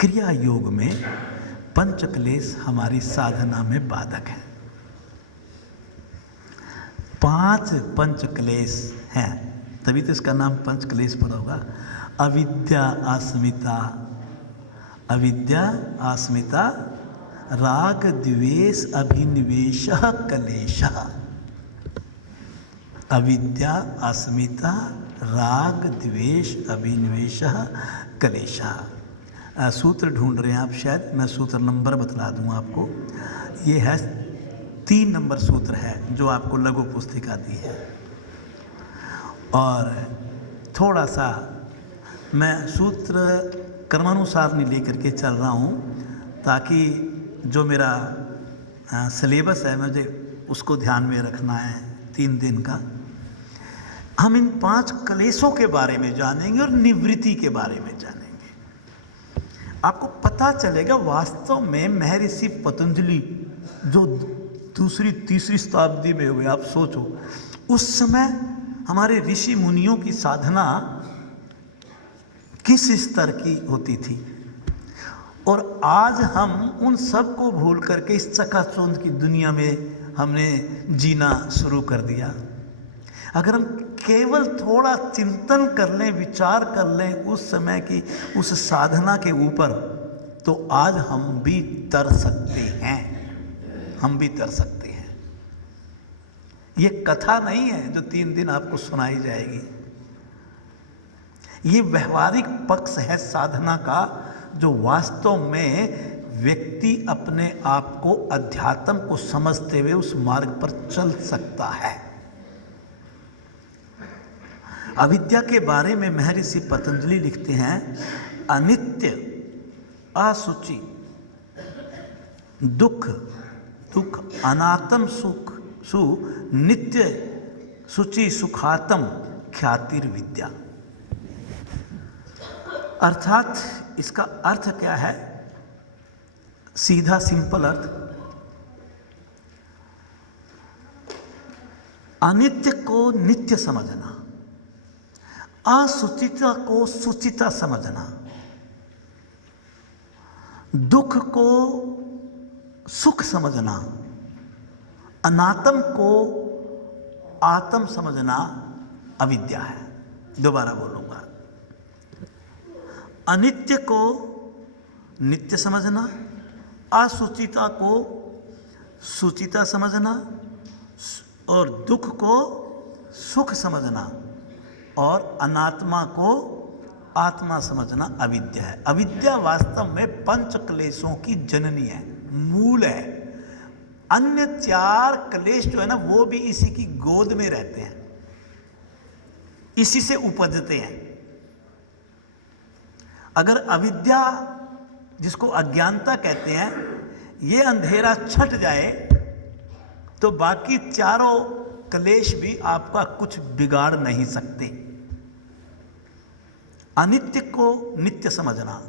क्रिया योग में पंचक्लेश हमारी साधना में बाधक है। 5 पंचक्लेश हैं, तभी तो इसका नाम पंचक्लेश पड़ा होगा। अविद्या अस्मिता, अविद्या अस्मिता, राग द्वेष अभिनिवेशः क्लेशः। अविद्या अस्मिता राग द्वेष अभिनिवेशः क्लेशः। सूत्र ढूंढ रहे हैं आप शायद, मैं सूत्र नंबर बतला दूं आपको। ये है 3 नंबर सूत्र है जो आपको लघु पुस्तिका दी है। और थोड़ा सा मैं सूत्र क्रमानुसार नहीं लेकर के चल रहा हूँ, ताकि जो मेरा सिलेबस है मुझे उसको ध्यान में रखना है 3 दिन का। हम इन 5 क्लेशों के बारे में जानेंगे और निवृत्ति के बारे में जानेंगे। आपको पता चलेगा वास्तव में महर्षि पतंजलि जो 2री-3री शताब्दी में हुए, आप सोचो उस समय हमारे ऋषि मुनियों की साधना किस स्तर की होती थी, और आज हम उन सब को भूल करके इस चकाचौंध की दुनिया में हमने जीना शुरू कर दिया। अगर हम केवल थोड़ा चिंतन कर लें, विचार कर लें उस समय की उस साधना के ऊपर, तो आज हम भी तर सकते हैं, हम भी तर सकते हैं। ये कथा नहीं है जो 3 दिन आपको सुनाई जाएगी, ये व्यवहारिक पक्ष है साधना का, जो वास्तव में व्यक्ति अपने आप को अध्यात्म को समझते हुए उस मार्ग पर चल सकता है। अविद्या के बारे में महर्षि पतंजलि लिखते हैं, अनित्य, असुचि, दुख, अनात्म सुख, नित्य, शुचि, सुखात्म, ख्यातिर्विद्या। अर्थात इसका अर्थ क्या है? सीधा सिंपल अर्थ, अनित्य को नित्य समझना, असुचिता को सुचिता समझना, दुख को सुख समझना, अनात्म को आत्म समझना अविद्या है। दोबारा बोलूंगा, अनित्य को नित्य समझना, असुचिता को सुचिता समझना, और दुख को सुख समझना, और अनात्मा को आत्मा समझना अविद्या है। अविद्या वास्तव में पंच क्लेशों की जननी है, मूल है। अन्य 4 क्लेश जो है ना, वो भी इसी की गोद में रहते हैं, इसी से उपजते हैं। अगर अविद्या, जिसको अज्ञानता कहते हैं, ये अंधेरा छट जाए तो बाकी चारों क्लेश भी आपका कुछ बिगाड़ नहीं सकते। अनित्य को नित्य समझना।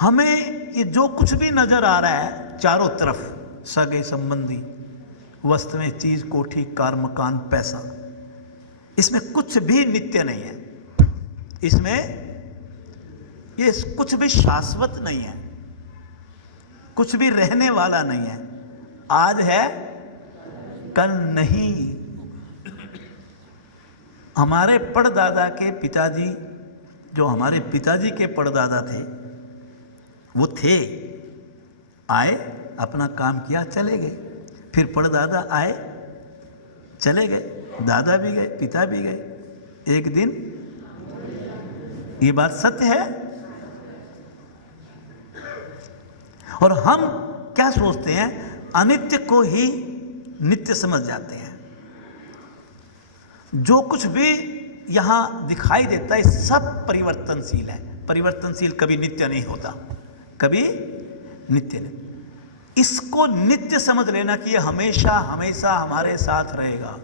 हमें ये जो कुछ भी नजर आ रहा है चारों तरफ, सगे संबंधी, वस्तुएं, चीज, कोठी, कार, मकान, पैसा, इसमें कुछ भी नित्य नहीं है। इसमें ये कुछ भी शाश्वत नहीं है, कुछ भी रहने वाला नहीं है। आज है, कल नहीं। हमारे परदादा के पिताजी, जो हमारे पिताजी के परदादा थे, वो थे, आए, अपना काम किया, चले गए। फिर परदादा आए, चले गए, दादा भी गए, पिता भी गए। एक दिन, ये बात सत्य है। और हम क्या सोचते हैं, अनित्य को ही नित्य समझ जाते हैं। जो कुछ भी यहां दिखाई देता है सब परिवर्तनशील है। परिवर्तनशील कभी नित्य नहीं होता, कभी नित्य नहीं। इसको नित्य समझ लेना कि ये हमेशा हमेशा हमारे साथ रहेगा।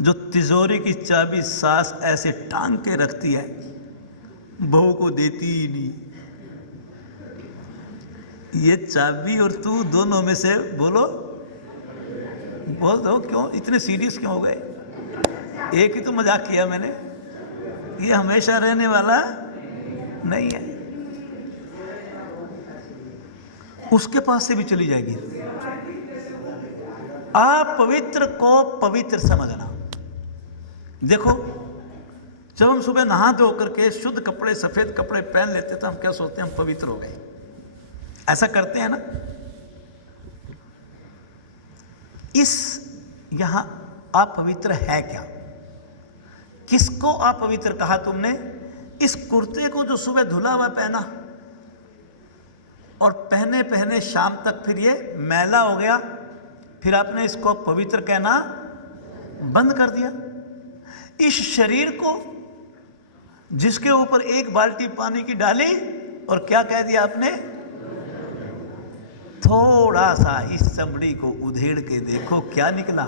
जो तिजोरी की चाबी सास ऐसे टांग के रखती है, बहू को देती ही नहीं। ये चाबी और तू दोनों में से बोलो, बोल दो, क्यों इतने सीरियस क्यों हो गए? एक ही तो मजाक किया मैंने। ये हमेशा रहने वाला नहीं है, उसके पास से भी चली जाएगी। अपवित्र को पवित्र समझना। देखो, जब हम सुबह नहा धो करके शुद्ध कपड़े, सफेद कपड़े पहन लेते तो हम क्या सोचते हैं, हम पवित्र हो गए। ऐसा करते हैं ना। इस यहां अपवित्र है क्या? किसको अपवित्र कहा तुमने? इस कुर्ते को जो सुबह धुला हुआ पहना और पहने पहने शाम तक फिर ये मैला हो गया, फिर आपने इसको पवित्र कहना बंद कर दिया। इस शरीर को जिसके ऊपर 1 बाल्टी पानी की डाली और क्या कह दिया आपने? थोड़ा सा इस चमड़ी को उधेड़ के देखो क्या निकला?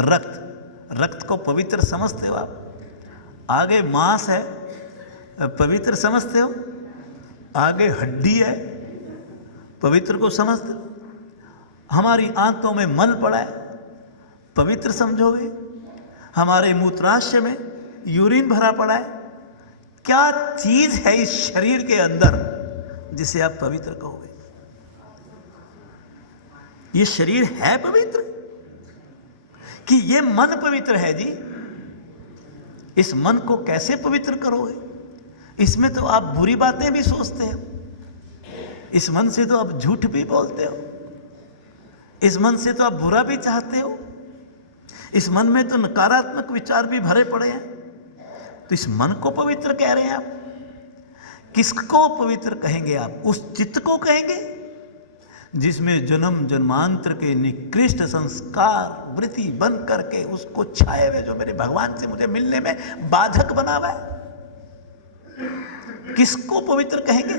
रक्त। रक्त को पवित्र समझते हो आप? आगे मांस है, पवित्र समझते हो? आगे हड्डी है, पवित्र को समझते हो? हमारी आंतों में मल पड़ा है, पवित्र समझोगे? हमारे मूत्राशय में यूरिन भरा पड़ा है। क्या चीज है इस शरीर के अंदर जिसे आप पवित्र कहोगे? ये शरीर है पवित्र कि ये मन पवित्र है जी? इस मन को कैसे पवित्र करोगे? इसमें तो आप बुरी बातें भी सोचते हो, इस मन से तो आप झूठ भी बोलते हो, इस मन से तो आप बुरा भी चाहते हो, इस मन में तो नकारात्मक विचार भी भरे पड़े हैं। तो इस मन को पवित्र कह रहे हैं आप? किसको पवित्र कहेंगे आप? उस चित्त को कहेंगे जिसमें जन्म जन्मांतर के निकृष्ट संस्कार वृत्ति बन करके उसको छाए हुए, जो मेरे भगवान से मुझे मिलने में बाधक बना हुआ है। किसको पवित्र कहेंगे?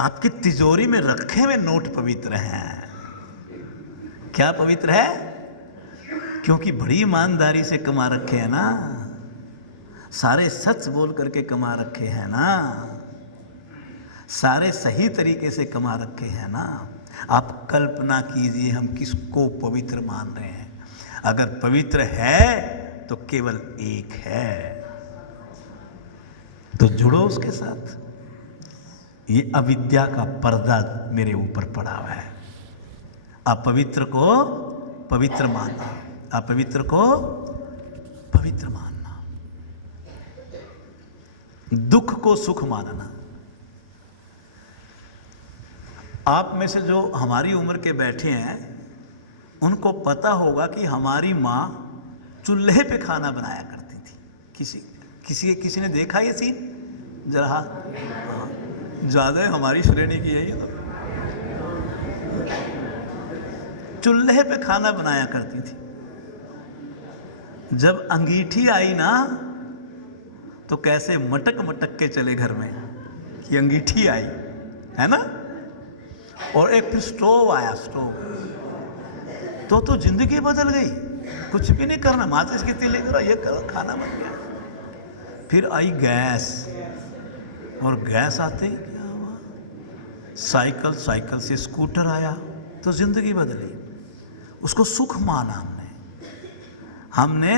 आपकी तिजोरी में रखे हुए नोट पवित्र हैं। क्या पवित्र है? क्योंकि बड़ी ईमानदारी से कमा रखे हैं ना, सारे सच बोल करके कमा रखे हैं ना, सारे सही तरीके से कमा रखे हैं ना। आप कल्पना कीजिए हम किसको पवित्र मान रहे हैं। अगर पवित्र है तो केवल एक है, तो जुड़ो उसके साथ। ये अविद्या का पर्दा मेरे ऊपर पड़ा हुआ है। अपवित्र को पवित्र मानना, अपवित्र को पवित्र मानना, दुख को सुख मानना। आप में से जो हमारी उम्र के बैठे हैं उनको पता होगा कि हमारी माँ चूल्हे पे खाना बनाया करती थी। किसी ने देखा ये सीन जरा? हाँ, ज़्यादा हमारी श्रेणी की है ये तो। चूल्हे पे खाना बनाया करती थी। जब अंगीठी आई ना तो कैसे मटक मटक के चले घर में कि अंगीठी आई, है ना। और एक फिर स्टोव आया, स्टोव तो जिंदगी बदल गई। कुछ भी नहीं करना, माचिस की तीली करो, ये करो, खाना बन गया। फिर आई गैस, और गैस आते ही क्या हुआ, साइकिल से स्कूटर आया तो जिंदगी बदली। उसको सुख माना हमने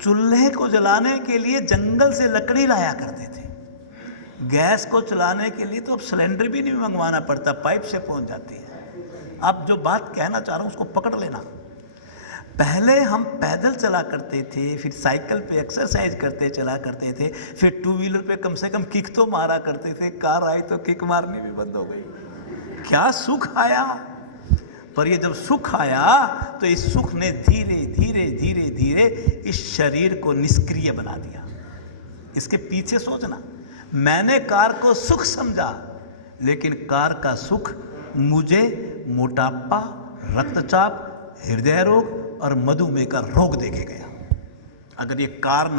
चूल्हे को जलाने के लिए जंगल से लकड़ी लाया करते थे। गैस को चलाने के लिए तो अब सिलेंडर भी नहीं मंगवाना पड़ता, पाइप से पहुंच जाती है। अब जो बात कहना चाह रहा हूं उसको पकड़ लेना। पहले हम पैदल चला करते थे, फिर साइकिल पे एक्सरसाइज करते चला करते थे, फिर टू व्हीलर पे कम से कम किक तो मारा करते थे। कार आई तो किक मारनी भी बंद हो गई। क्या सुख आया। पर ये जब सुख आया तो इस सुख ने धीरे धीरे धीरे धीरे इस शरीर को निष्क्रिय बना दिया। इसके पीछे सोचना, मैंने कार को सुख समझा, लेकिन कार का सुख मुझे मोटापा, रक्तचाप, हृदय रोग और मधुमेह का रोग देके गया। अगर ये कार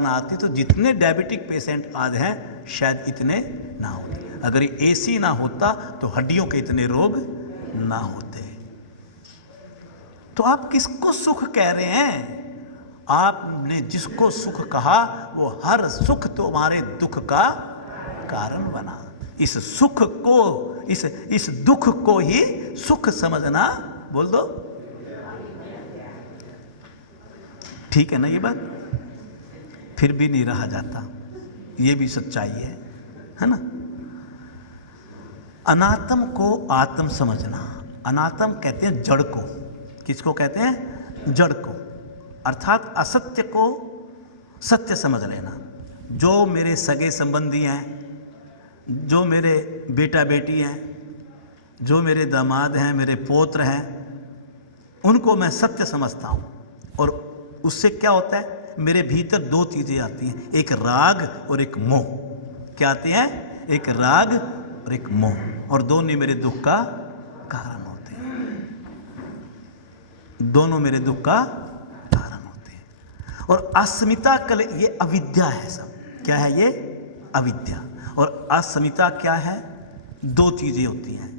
ना आती तो जितने डायबिटिक पेशेंट आज हैं शायद इतने ना होते। अगर ये एसी ना होता तो हड्डियों के इतने रोग ना होते। तो आप किसको सुख कह रहे हैं? आपने जिसको सुख कहा वो हर सुख तुम्हारे दुख का कारण बना। इस सुख को, इस दुख को ही सुख समझना। बोल दो, ठीक है ना ये बात? फिर भी नहीं रहा जाता, ये भी सच्चाई है ना। अनात्म को आत्म समझना। अनात्म कहते हैं जड़ को। किसको कहते हैं? जड़ को। अर्थात असत्य को सत्य समझ लेना। जो मेरे सगे संबंधी हैं, जो मेरे बेटा बेटी हैं, जो मेरे दामाद हैं, मेरे पौत्र हैं, उनको मैं सत्य समझता हूँ। और उससे क्या होता है, मेरे भीतर दो चीज़ें आती हैं, एक राग और एक मोह। क्या आती हैं? एक राग और एक मोह, और दोनों मेरे दुख का कारण होते हैं। दोनों मेरे दुख का कारण होते हैं। और अस्मिता कल, ये अविद्या है सब। क्या है ये? अविद्या। और अस्मिता क्या है? दो चीजें होती हैं।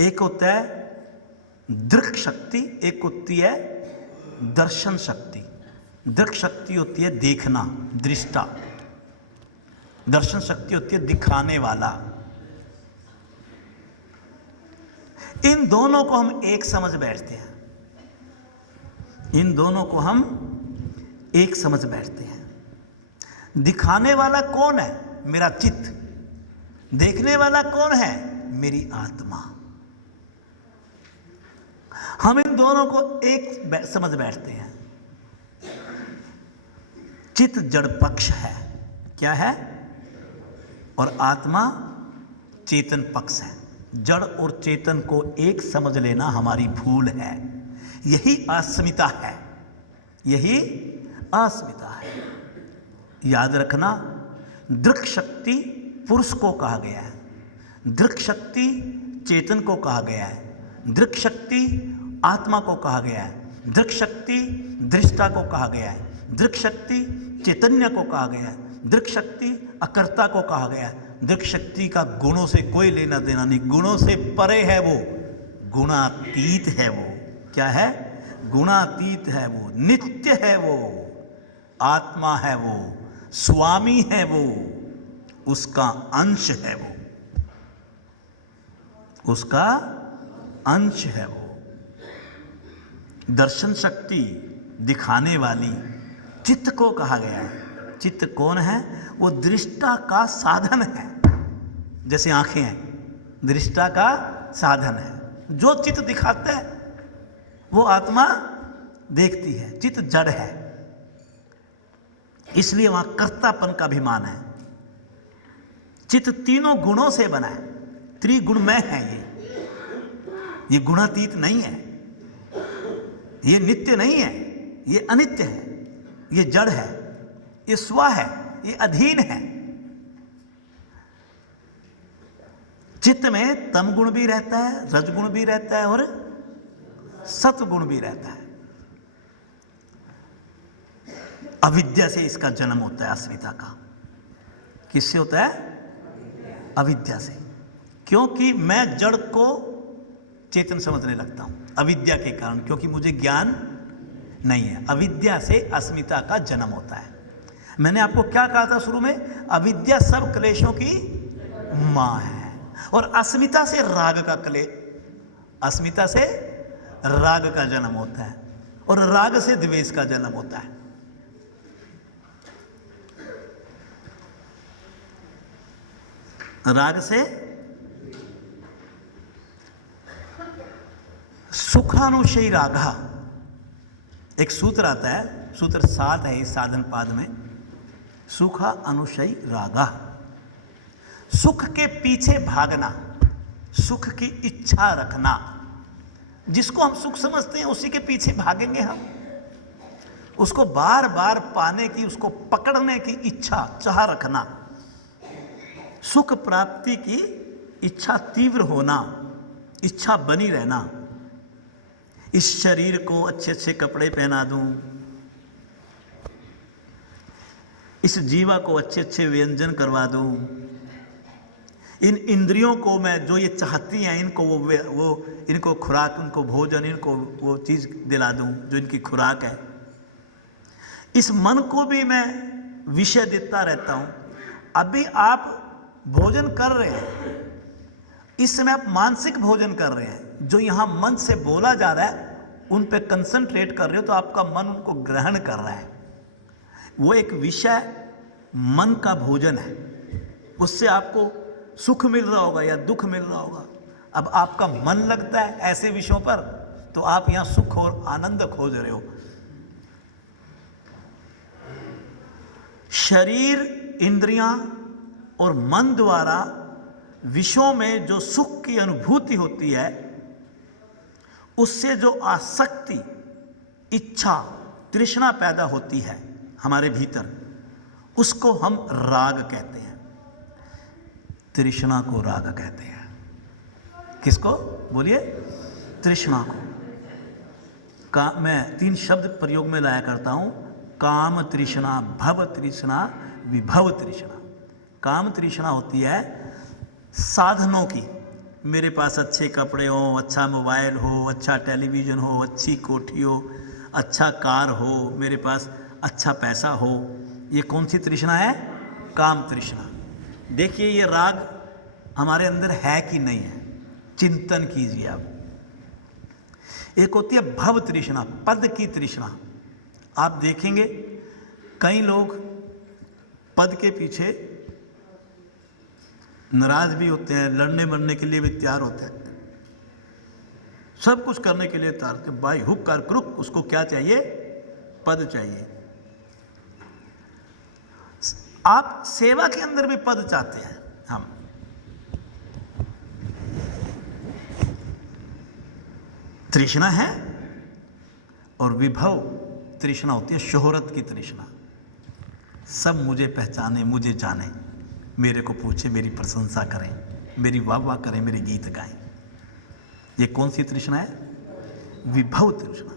एक होता है दृक् शक्ति, एक होती है दर्शन शक्ति। दृक् शक्ति होती है देखना, दृष्टा। दर्शन शक्ति होती है दिखाने वाला। इन दोनों को हम एक समझ बैठते हैं। इन दोनों को हम एक समझ बैठते हैं। दिखाने वाला कौन है? मेरा चित्त। देखने वाला कौन है? मेरी आत्मा। हम इन दोनों को एक समझ बैठते हैं। चित्त जड़ पक्ष है। क्या है? और आत्मा चेतन पक्ष है। जड़ और चेतन को एक समझ लेना हमारी भूल है। यही अस्मिता है। यही अस्मिता है। याद रखना, दृक् शक्ति पुरुष को कहा गया है, दृक् शक्ति चेतन को कहा गया है, दृक् शक्ति आत्मा को कहा गया है, दृक् शक्ति दृष्टा को कहा गया है, दृक् शक्ति चैतन्य को कहा गया है, दृक् शक्ति अकर्ता को कहा गया है। दृक् शक्ति का गुणों से कोई लेना देना नहीं, गुणों से परे है वो, गुणातीत है वो। क्या है? गुणातीत है वो, नित्य है वो, आत्मा है वो, स्वामी है वो, उसका अंश है वो, उसका अंश है वो। दर्शन शक्ति दिखाने वाली चित्त को कहा गया है। चित्त कौन है? वो दृष्टा का साधन है। जैसे आंखें हैं, दृष्टा का साधन है। जो चित्त दिखाता है वो आत्मा देखती है। चित्त जड़ है, इसलिए वहां कर्तापन का अभिमान है। चित्त तीनों गुणों से बना है, त्रिगुणमय है। ये गुणातीत नहीं है, ये नित्य नहीं है, ये अनित्य है, ये जड़ है, ये स्व है, ये अधीन है। चित्त में तम गुण भी रहता है, रजगुण भी रहता है और सत्वगुण भी रहता है। अविद्या से इसका जन्म होता है, अस्मिता का। किससे होता है? अविद्या से। क्योंकि मैं जड़ को चेतन समझने लगता हूं अविद्या के कारण, क्योंकि मुझे ज्ञान नहीं है। अविद्या से अस्मिता का जन्म होता है। मैंने आपको क्या कहा था शुरू में? अविद्या सब क्लेशों की मां है। और अस्मिता से राग का अस्मिता से राग का जन्म होता है, और राग से द्वेष का जन्म होता है। राग से सुखानुशयी रागा, एक सूत्र आता है, सूत्र 7 है इस साधन पाद में। सुखा अनुशयी रागा, सुख के पीछे भागना, सुख की इच्छा रखना। जिसको हम सुख समझते हैं उसी के पीछे भागेंगे हम। उसको बार बार पाने की, उसको पकड़ने की इच्छा, चाह रखना। सुख प्राप्ति की इच्छा तीव्र होना, इच्छा बनी रहना। इस शरीर को अच्छे अच्छे कपड़े पहना दूं, इस जीवा को अच्छे अच्छे व्यंजन करवा दूं, इन इंद्रियों को मैं जो ये चाहती हैं इनको वो इनको खुराक, उनको भोजन, इनको वो चीज़ दिला दूं जो इनकी खुराक है। इस मन को भी मैं विषय देता रहता हूं। अभी आप भोजन कर रहे हैं, इस समय आप मानसिक भोजन कर रहे हैं। जो यहाँ मन से बोला जा रहा है उन पे कंसंट्रेट कर रहे हो, तो आपका मन उनको ग्रहण कर रहा है। वो एक विषय मन का भोजन है, उससे आपको सुख मिल रहा होगा या दुख मिल रहा होगा। अब आपका मन लगता है ऐसे विषयों पर, तो आप यहाँ सुख और आनंद खोज रहे हो। शरीर, इंद्रियां और मन द्वारा विषयों में जो सुख की अनुभूति होती है, उससे जो आसक्ति, इच्छा, तृष्णा पैदा होती है हमारे भीतर, उसको हम राग कहते हैं। तृष्णा को राग कहते हैं। किसको? बोलिए। तृष्णा को। मैं 3 शब्द प्रयोग में लाया करता हूं। काम तृष्णा, भव तृष्णा, विभव तृष्णा। काम तृष्णा होती है साधनों की। मेरे पास अच्छे कपड़े हो, अच्छा मोबाइल हो, अच्छा टेलीविज़न हो, अच्छी कोठी हो, अच्छा कार हो, मेरे पास अच्छा पैसा हो। ये कौन सी तृष्णा है? काम तृष्णा। देखिए ये राग हमारे अंदर है कि नहीं है, चिंतन कीजिए आप। एक होती है भव तृष्णा, पद की तृष्णा। आप देखेंगे कई लोग पद के पीछे नाराज भी होते हैं, लड़ने मरने के लिए भी तैयार होते हैं, सब कुछ करने के लिए तैयार थे। बाई हुक कर क्रुक, उसको क्या चाहिए? पद चाहिए। आप सेवा के अंदर भी पद चाहते हैं। हम तृष्णा है। और विभव तृष्णा होती है शोहरत की तृष्णा। सब मुझे पहचाने, मुझे जाने, मेरे को पूछे, मेरी प्रशंसा करें, मेरी वाह वाह करें, मेरे गीत गाएं। ये कौन सी तृष्णा है? विभव तृष्णा।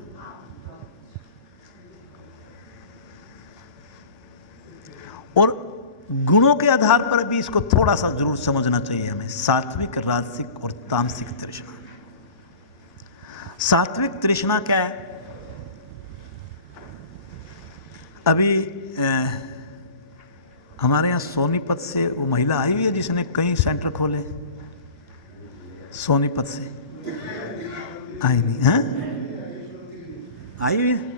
और गुणों के आधार पर भी इसको थोड़ा सा जरूर समझना चाहिए हमें। सात्विक, राजसिक और तामसिक तृष्णा। सात्विक तृष्णा क्या है? अभी हमारे यहाँ सोनीपत से वो महिला आई हुई है जिसने कई सेंटर खोले। सोनीपत से आई नहीं है? आई हुई है।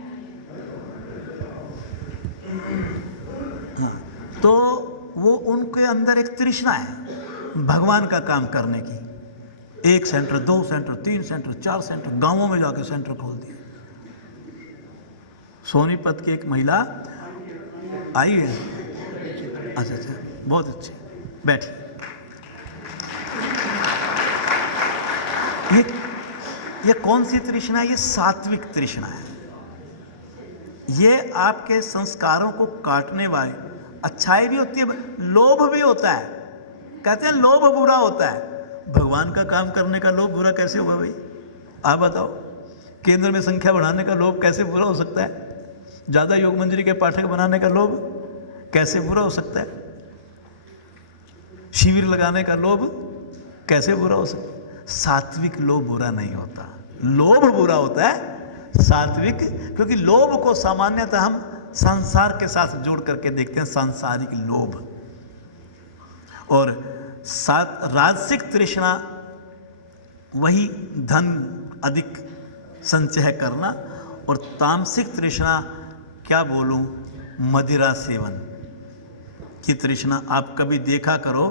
हाँ, तो वो उनके अंदर एक तृष्णा है भगवान का काम करने की। 1 सेंटर, 2 सेंटर, 3 सेंटर, 4 सेंटर, गांवों में जाके सेंटर खोल दिए। सोनीपत की एक महिला आई है। अच्छा, बहुत अच्छे, बैठिए। ये कौन सी तृष्णा है? ये सात्विक तृष्णा है। ये आपके संस्कारों को काटने वाले। अच्छाई भी होती है, लोभ भी होता है। कहते हैं लोभ बुरा होता है। भगवान का काम करने का लोभ बुरा कैसे होगा भाई? आप बताओ। केंद्र में संख्या बढ़ाने का लोभ कैसे बुरा हो सकता है? ज़्यादा योग मंजरी के पाठक बनाने का लोभ कैसे बुरा हो सकता है? शिविर लगाने का लोभ कैसे बुरा हो सकता है? सात्विक लोभ बुरा नहीं होता, लोभ बुरा होता है सात्विक। क्योंकि लोभ को सामान्यतः हम संसार के साथ जोड़ करके देखते हैं, सांसारिक लोभ। और राजसिक तृष्णा वही धन अधिक संचय करना, और तामसिक तृष्णा क्या बोलूं, मदिरा सेवन की तृष्णा। आप कभी देखा करो,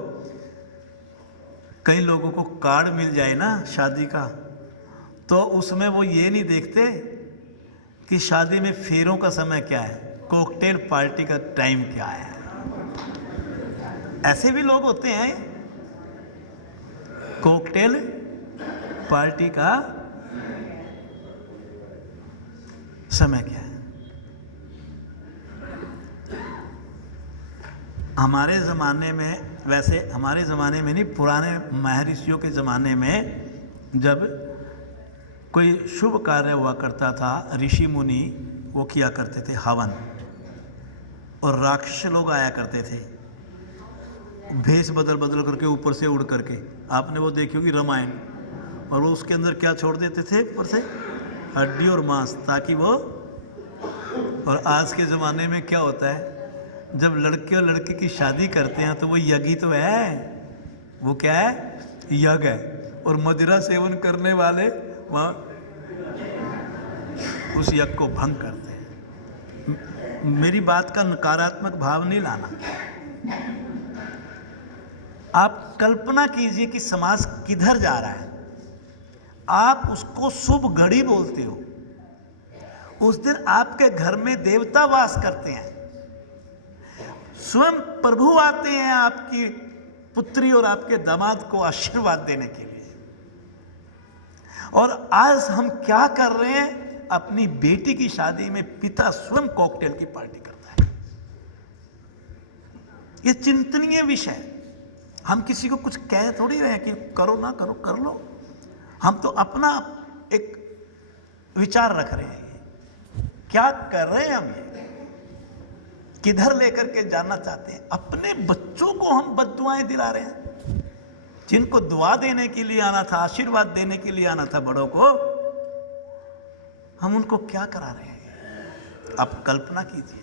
कई लोगों को कार्ड मिल जाए ना शादी का, तो उसमें वो ये नहीं देखते कि शादी में फेरों का समय क्या है, कॉकटेल पार्टी का टाइम क्या है। ऐसे भी लोग होते हैं। कॉकटेल पार्टी का समय क्या है। हमारे ज़माने में, वैसे हमारे ज़माने में नहीं, पुराने महर्षियों के ज़माने में जब कोई शुभ कार्य हुआ करता था, ऋषि मुनि वो किया करते थे हवन, और राक्षस लोग आया करते थे भेष बदल बदल करके, ऊपर से उड़ करके। आपने वो देखी होगी रामायण। और वो उसके अंदर क्या छोड़ देते थे ऊपर से? हड्डी और मांस, ताकि वो। और आज के ज़माने में क्या होता है, जब लड़के और लड़की की शादी करते हैं तो वो यज्ञ तो है, वो क्या है, यज्ञ है। और मदिरा सेवन करने वाले वहाँ उस यज्ञ को भंग करते हैं। मेरी बात का नकारात्मक भाव नहीं लाना। आप कल्पना कीजिए कि समाज किधर जा रहा है, आप उसको शुभ घड़ी बोलते हो। उस दिन आपके घर में देवता वास करते हैं, स्वयं प्रभु आते हैं आपकी पुत्री और आपके दामाद को आशीर्वाद देने के लिए। और आज हम क्या कर रहे हैं, अपनी बेटी की शादी में पिता स्वयं कॉकटेल की पार्टी करता है। ये चिंतनीय विषय। हम किसी को कुछ कह थोड़ी रहे हैं कि करो ना करो, कर लो। हम तो अपना एक विचार रख रहे हैं, क्या कर रहे हैं हम, ये किधर लेकर के जाना चाहते हैं। अपने बच्चों को हम बद्दुआएं दिला रहे हैं। जिनको दुआ देने के लिए आना था, आशीर्वाद देने के लिए आना था बड़ों को, हम उनको क्या करा रहे हैं। आप कल्पना कीजिए।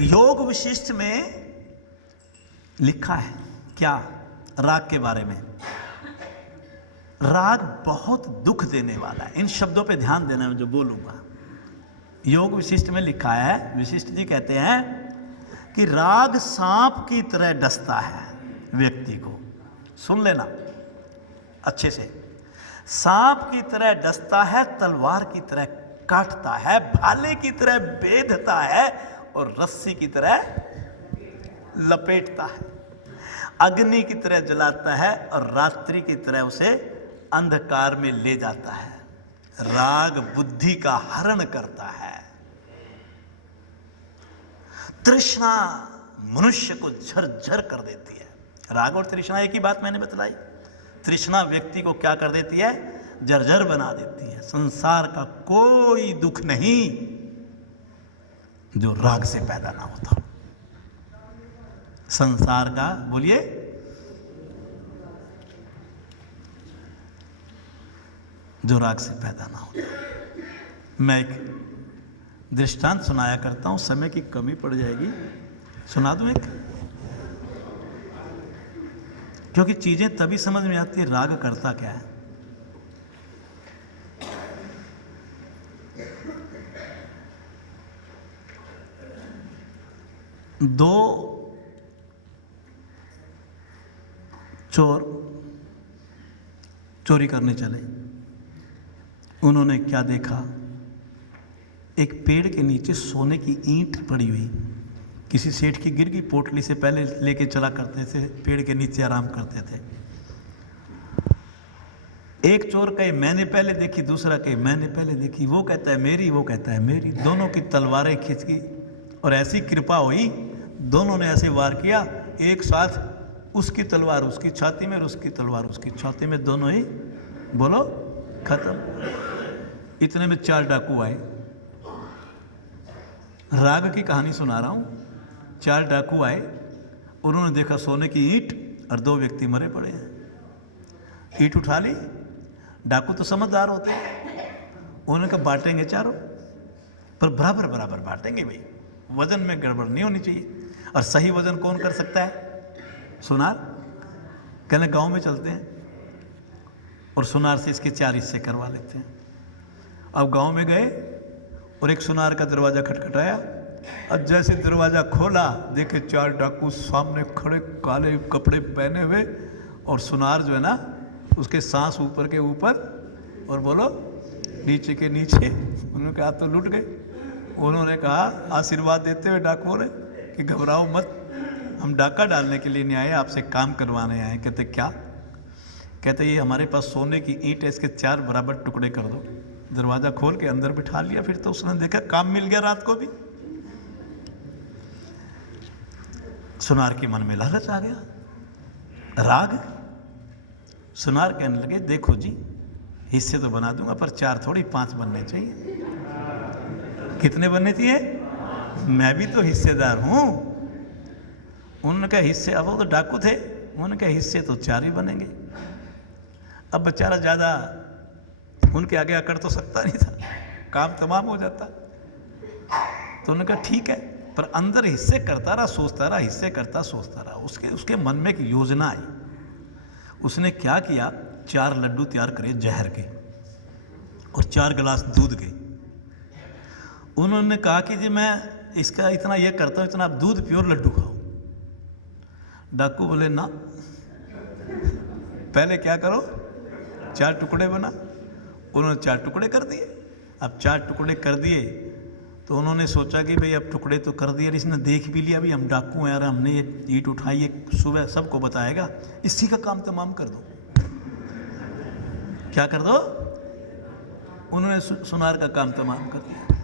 योग विशिष्ट में लिखा है क्या, राग के बारे में। राग बहुत दुख देने वाला है। इन शब्दों पे ध्यान देना मैं जो बोलूंगा। योग विशिष्ट में लिखा है, विशिष्ट जी कहते हैं कि राग सांप की तरह डसता है व्यक्ति को। सुन लेना अच्छे से। सांप की तरह डसता है, तलवार की तरह काटता है, भाले की तरह बेधता है और रस्सी की तरह लपेटता है, अग्नि की तरह जलाता है और रात्रि की तरह उसे अंधकार में ले जाता है। राग बुद्धि का हरण करता है। तृष्णा मनुष्य को झरझर कर देती है। राग और तृष्णा एक ही बात मैंने बतलाई। तृष्णा व्यक्ति को क्या कर देती है, जर्जर बना देती है। संसार का कोई दुख नहीं जो राग से पैदा ना होता। संसार का, बोलिए, जो राग से पैदा ना होता। मैं एक दृष्टांत सुनाया करता हूं, समय की कमी पड़ जाएगी, सुना दूं एक, क्योंकि चीजें तभी समझ में आती है राग करता क्या है। दो चोर चोरी करने चले। उन्होंने क्या देखा, एक पेड़ के नीचे सोने की ईंट पड़ी हुई। किसी सेठ की गिर गई, पोटली से पहले लेके चला करते थे, पेड़ के नीचे आराम करते थे। एक चोर कहे मैंने पहले देखी, दूसरा कहे मैंने पहले देखी, वो कहता है मेरी, वो कहता है मेरी, दोनों की तलवारें खिंच गई और ऐसी कृपा हुई, दोनों ने ऐसे वार किया एक साथ, उसकी तलवार उसकी छाती में और उसकी तलवार उसकी छाती में, दोनों ही बोलो खत्म। इतने में 4 डाकू आए। राग की कहानी सुना रहा हूँ। 4 डाकू आए, उन्होंने देखा सोने की ईंट और 2 व्यक्ति मरे पड़े हैं। ईंट उठा ली। डाकू तो समझदार होते हैं, उन्होंने कहा बांटेंगे चारों, पर बराबर बराबर बांटेंगे भाई, वजन में गड़बड़ नहीं होनी चाहिए। और सही वजन कौन कर सकता है? सुनार। कहने गांव में चलते हैं और सुनार से इसके 4 हिस्से करवा लेते हैं। अब गांव में गए और एक सुनार का दरवाज़ा खटखटाया, और जैसे दरवाज़ा खोला देखे 4 डाकू सामने खड़े, काले कपड़े पहने हुए, और सुनार जो है ना उसके सांस ऊपर के ऊपर और बोलो नीचे के नीचे। उन्होंने कहा तो लूट गए। उन्होंने कहा आशीर्वाद देते हुए डाकुओं ने कि घबराओ मत, हम डाका डालने के लिए नहीं आए, आपसे काम करवाने आए। कहते क्या? कहते ये हमारे पास सोने की ईंट है, इसके 4 बराबर टुकड़े कर दो। दरवाज़ा खोल के अंदर बिठा लिया। फिर तो उसने देखा काम मिल गया रात को भी। सुनार के मन में लालच आ गया। राग। सुनार कहने लगे देखो जी, हिस्से तो बना दूंगा पर 4 थोड़ी 5 बनने चाहिए। कितने बनने चाहिए? मैं भी तो हिस्सेदार हूं। उन्होंने कहा हिस्से, अब वो तो डाकू थे, उन्होंने कहा हिस्से तो 4 ही बनेंगे। अब बेचारा ज़्यादा उनके आगे अकड़ तो सकता नहीं था, काम तमाम हो जाता। तो उन्होंने कहा ठीक है, पर अंदर हिस्से करता रहा, सोचता रहा, हिस्से करता सोचता रहा। उसके मन में एक योजना आई। उसने क्या किया, 4 लड्डू तैयार करे जहर के और 4 गिलास दूध के। उन्होंने कहा कि जी मैं इसका इतना ये करता हूँ, इतना आप दूध पियो और लड्डू खाओ। डाकू बोले ना, पहले क्या करो, 4 टुकड़े बना। उन्होंने 4 टुकड़े कर दिए। अब 4 टुकड़े कर दिए तो उन्होंने सोचा कि भाई अब टुकड़े तो कर दिए, इसने देख भी लिया भी हम डाकू हैं यार, हमने ये ईंट उठाई, ये सुबह सबको बताएगा, इसी का काम तमाम कर दो। क्या कर दो? उन्होंने सुनार का काम तमाम कर दिया।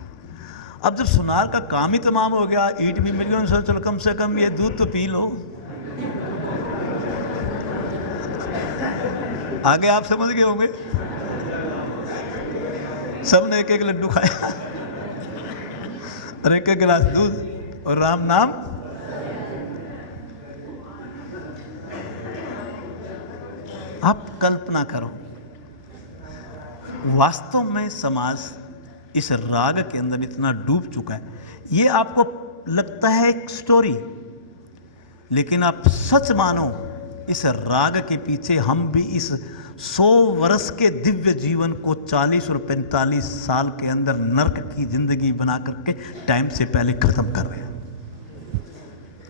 अब जब सुनार का काम ही तमाम हो गया, ईंट भी मिल गई, उन्होंने चलो कम से कम ये दूध तो पी लो। आगे आप समझ गए होंगे। सबने एक एक लड्डू खाया और एक एक गिलास दूध और राम नाम। आप कल्पना करो, वास्तव में समाज इस राग के अंदर इतना डूब चुका है। ये आपको लगता है एक स्टोरी, लेकिन आप सच मानो इस राग के पीछे हम भी इस 100 वर्ष के दिव्य जीवन को 40 और 45 साल के अंदर नरक की जिंदगी बना करके टाइम से पहले खत्म कर रहे हैं।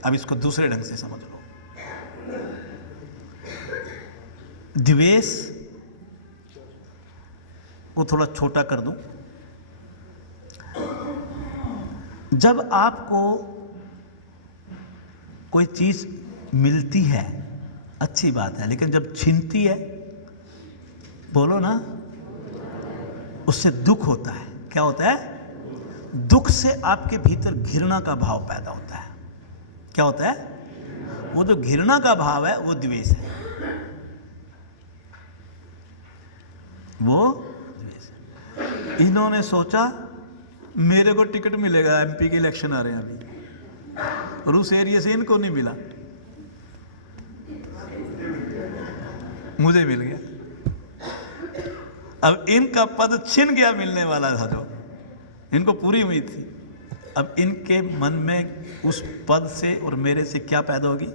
अब इसको दूसरे ढंग से समझ लो। द्वेष को थोड़ा छोटा कर दूं। जब आपको कोई चीज मिलती है अच्छी बात है, लेकिन जब छीनती है, बोलो ना, उससे दुख होता है। क्या होता है? दुख से आपके भीतर घृणा का भाव पैदा होता है। क्या होता है? वो जो घृणा का भाव है वो द्वेष है। वो द्वेष है। इन्होंने सोचा मेरे को टिकट मिलेगा, एमपी के इलेक्शन आ रहे हैं अभी, और उस एरिया से इनको नहीं मिला, मुझे मिल गया। अब इनका पद छिन गया, मिलने वाला था जो इनको पूरी उम्मीद थी। अब इनके मन में उस पद से और मेरे से क्या पैदा होगी?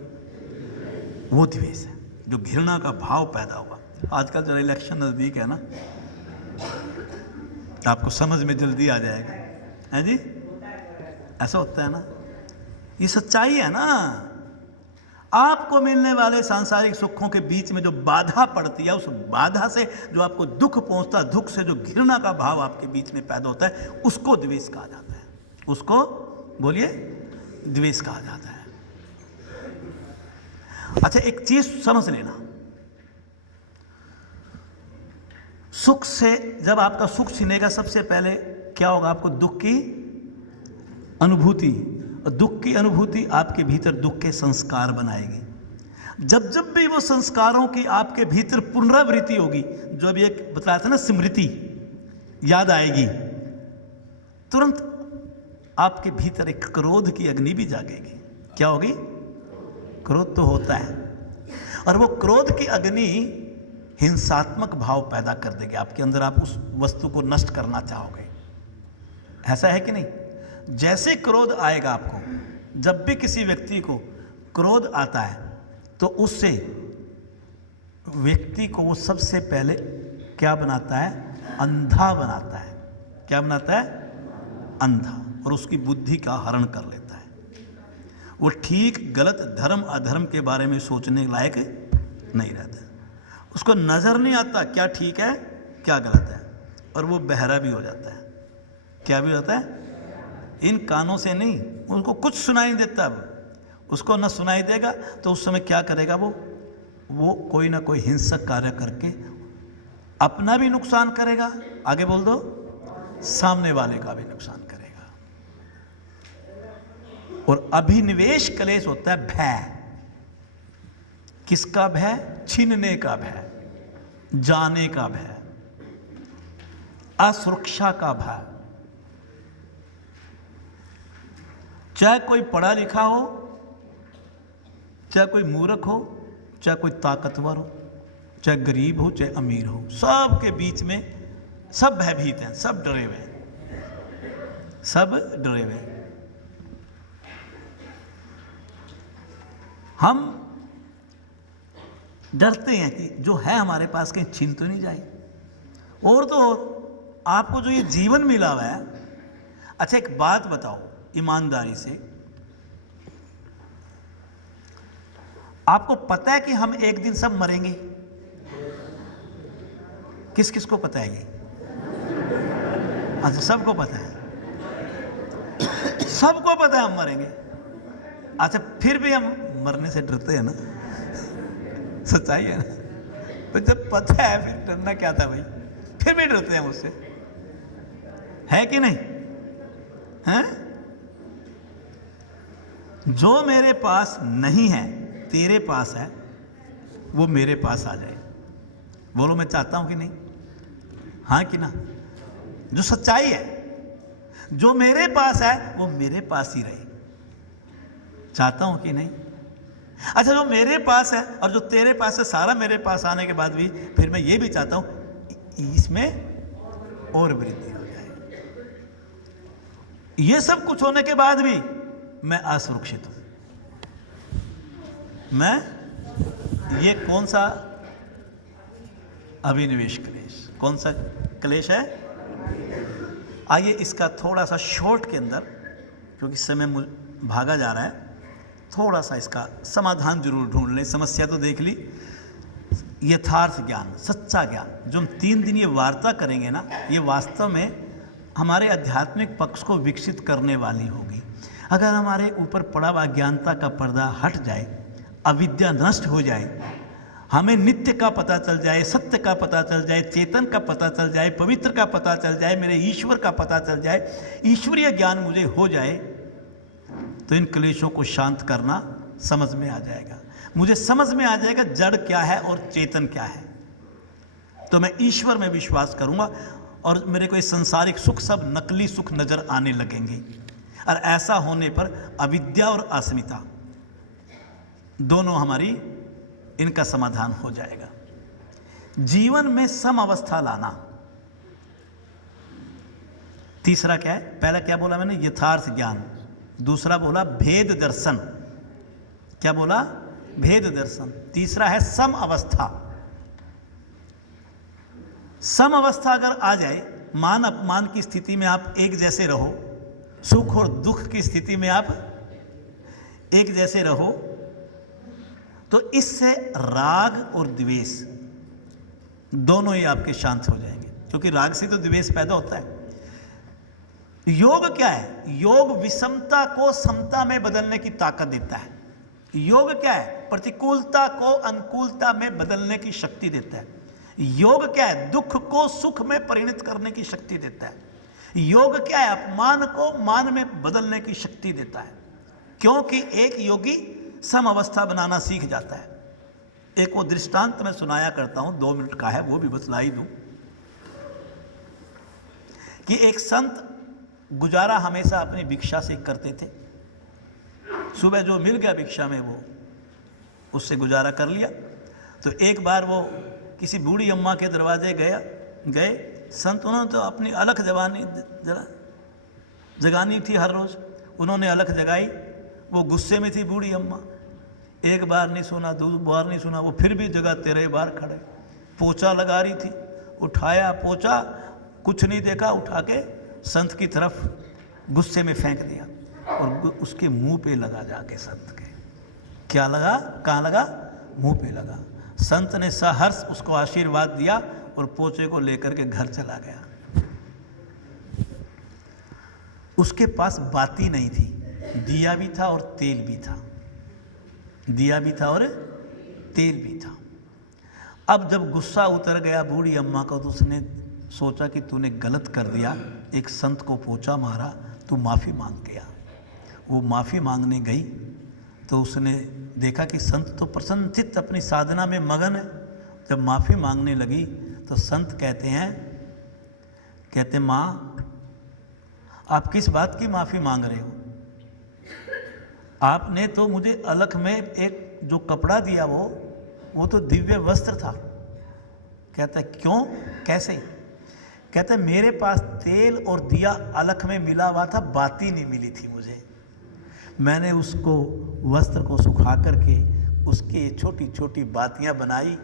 वो द्वेष है, जो घृणा का भाव पैदा हुआ। आजकल जरा इलेक्शन नजदीक है ना, आपको समझ में जल्दी आ जाएगा, है जी? ऐसा होता है ना, ये सच्चाई है ना। आपको मिलने वाले सांसारिक सुखों के बीच में जो बाधा पड़ती है, उस बाधा से जो आपको दुख पहुंचता है, दुख से जो घृणा का भाव आपके बीच में पैदा होता है, उसको द्वेष कहा जाता है। उसको बोलिए, द्वेष कहा जाता है। अच्छा, एक चीज समझ लेना, सुख से जब आपका सुख छीनेगा सबसे पहले क्या होगा, आपको दुख की अनुभूति, और दुख की अनुभूति आपके भीतर दुख के संस्कार बनाएगी। जब जब भी वो संस्कारों की आपके भीतर पुनरावृत्ति होगी, जो अभी एक बताया था ना स्मृति याद आएगी, तुरंत आपके भीतर एक क्रोध की अग्नि भी जागेगी। क्या होगी? क्रोध तो होता है, और वो क्रोध की अग्नि हिंसात्मक भाव पैदा कर देगी आपके अंदर, आप उस वस्तु को नष्ट करना चाहोगे। ऐसा है कि नहीं? जैसे क्रोध आएगा आपको, जब भी किसी व्यक्ति को क्रोध आता है तो उससे व्यक्ति को वो सबसे पहले क्या बनाता है? अंधा बनाता है। क्या बनाता है? अंधा, और उसकी बुद्धि का हरण कर लेता है। वो ठीक गलत धर्म अधर्म के बारे में सोचने लायक नहीं रहता, उसको नजर नहीं आता क्या ठीक है क्या गलत है, और वो बहरा भी हो जाता है। क्या भी होता है? इन कानों से नहीं, उनको कुछ सुनाई नहीं देता। अब उसको न सुनाई देगा तो उस समय क्या करेगा? वो कोई ना कोई हिंसक कार्य करके अपना भी नुकसान करेगा, आगे बोल दो, सामने वाले का भी नुकसान करेगा। और अभिनिवेश क्लेश होता है भय। किसका भय? छीनने का भय, जाने का भय, असुरक्षा का भय। चाहे कोई पढ़ा लिखा हो, चाहे कोई मूर्ख हो, चाहे कोई ताकतवर हो, चाहे गरीब हो, चाहे अमीर हो, सब के बीच में सब भयभीत हैं, सब डरे हुए हैं, सब डरे हुए हैं। हम डरते हैं कि जो है हमारे पास कहीं छीन तो नहीं जाए। और तो और आपको जो ये जीवन मिला हुआ है, अच्छा एक बात बताओ ईमानदारी से, आपको पता है कि हम एक दिन सब मरेंगे? किस किस को पता है ये? अच्छा सबको पता है, सबको पता है हम मरेंगे। अच्छा फिर भी हम मरने से डरते हैं ना, सच्चाई है ना? तो जब पता है फिर डरना क्या था भाई? फिर भी डरते हैं मुझसे, है कि नहीं? हैं? जो मेरे पास नहीं है तेरे पास है, वो मेरे पास आ जाए। बोलो मैं चाहता हूं कि नहीं? हाँ कि ना? जो सच्चाई है, जो मेरे पास है वो मेरे पास ही रहे। चाहता हूं कि नहीं? अच्छा जो मेरे पास है और जो तेरे पास है, सारा मेरे पास आने के बाद भी फिर मैं ये भी चाहता हूं इसमें और वृद्धि हो जाए। ये सब कुछ होने के बाद भी मैं असुरक्षित हूं। मैं ये कौन सा अभिनिवेश क्लेश, कौन सा क्लेश है? आइए इसका थोड़ा सा शॉर्ट के अंदर, क्योंकि समय भागा जा रहा है, थोड़ा सा इसका समाधान जरूर ढूंढ लें। समस्या तो देख ली, यथार्थ ज्ञान, सच्चा ज्ञान, जो हम 3 दिन ये वार्ता करेंगे ना, ये वास्तव में हमारे आध्यात्मिक पक्ष को विकसित करने वाली होगी। अगर हमारे ऊपर पड़ा हुआ अज्ञानता का पर्दा हट जाए, अविद्या नष्ट हो जाए, हमें नित्य का पता चल जाए, सत्य का पता चल जाए, चेतन का पता चल जाए, पवित्र का पता चल जाए, मेरे ईश्वर का पता चल जाए, ईश्वरीय ज्ञान मुझे हो जाए, तो इन क्लेशों को शांत करना समझ में आ जाएगा। मुझे समझ में आ जाएगा जड़ क्या है और चेतन क्या है, तो मैं ईश्वर में विश्वास करूंगा और मेरे को ये संसारिक सुख सब नकली सुख नजर आने लगेंगे। और ऐसा होने पर अविद्या और अस्मिता दोनों हमारी, इनका समाधान हो जाएगा। जीवन में सम अवस्था लाना। तीसरा क्या है? पहला क्या बोला मैंने? यथार्थ ज्ञान। दूसरा बोला भेद दर्शन। क्या बोला? भेद दर्शन। तीसरा है सम अवस्था। सम अवस्था अगर आ जाए, मान अपमान की स्थिति में आप एक जैसे रहो, सुख और दुख की स्थिति में आप एक जैसे रहो, तो इससे राग और द्वेष दोनों ही आपके शांत हो जाएंगे, क्योंकि राग से तो द्वेष पैदा होता है। योग क्या है? योग विषमता को समता में बदलने की ताकत देता है। योग क्या है? प्रतिकूलता को अनुकूलता में बदलने की शक्ति देता है। योग क्या है? दुख को सुख में परिणत करने की शक्ति देता है। योग क्या है? अपमान को मान में बदलने की शक्ति देता है, क्योंकि एक योगी सम अवस्था बनाना सीख जाता है। एक वो दृष्टांत मैं सुनाया करता हूं, 2 मिनट का है, वो भी बतला ही दूं कि एक संत गुजारा हमेशा अपनी भिक्षा से करते थे। सुबह जो मिल गया भिक्षा में वो उससे गुजारा कर लिया। तो एक बार वो किसी बूढ़ी अम्मा के दरवाजे गए संत। उन्होंने तो अपनी अलख जगानी थी हर रोज़, उन्होंने अलख जगाई। वो गुस्से में थी बूढ़ी अम्मा, एक बार नहीं सुना, 2 बार नहीं सुना, वो फिर भी जगाते रहे, बाहर खड़े। पोछा लगा रही थी, उठाया पोछा, कुछ नहीं देखा, उठा के संत की तरफ गुस्से में फेंक दिया और उसके मुंह पे लगा जाके संत के। क्या लगा? कहाँ लगा? मुंह पे लगा। संत ने सहर्ष उसको आशीर्वाद दिया और पोछे को लेकर के घर चला गया। उसके पास बाती नहीं थी, दिया भी था और तेल भी था। दिया भी था और तेल भी था। अब जब गुस्सा उतर गया बूढ़ी अम्मा को, तो उसने सोचा कि तूने गलत कर दिया, एक संत को पोछा मारा, तू माफ़ी मांग गया। वो माफ़ी मांगने गई तो उसने देखा कि संत तो प्रसन्नचित्त अपनी साधना में मगन है। जब माफ़ी मांगने लगी तो संत कहते माँ आप किस बात की माफ़ी मांग रहे हो? आपने तो मुझे अलख में एक जो कपड़ा दिया वो तो दिव्य वस्त्र था। कहता है क्यों, कैसे? कहता है मेरे पास तेल और दिया अलख में मिला हुआ था, बाती नहीं मिली थी मुझे। मैंने उसको वस्त्र को सुखा करके उसकी छोटी छोटी बातियां बनाई।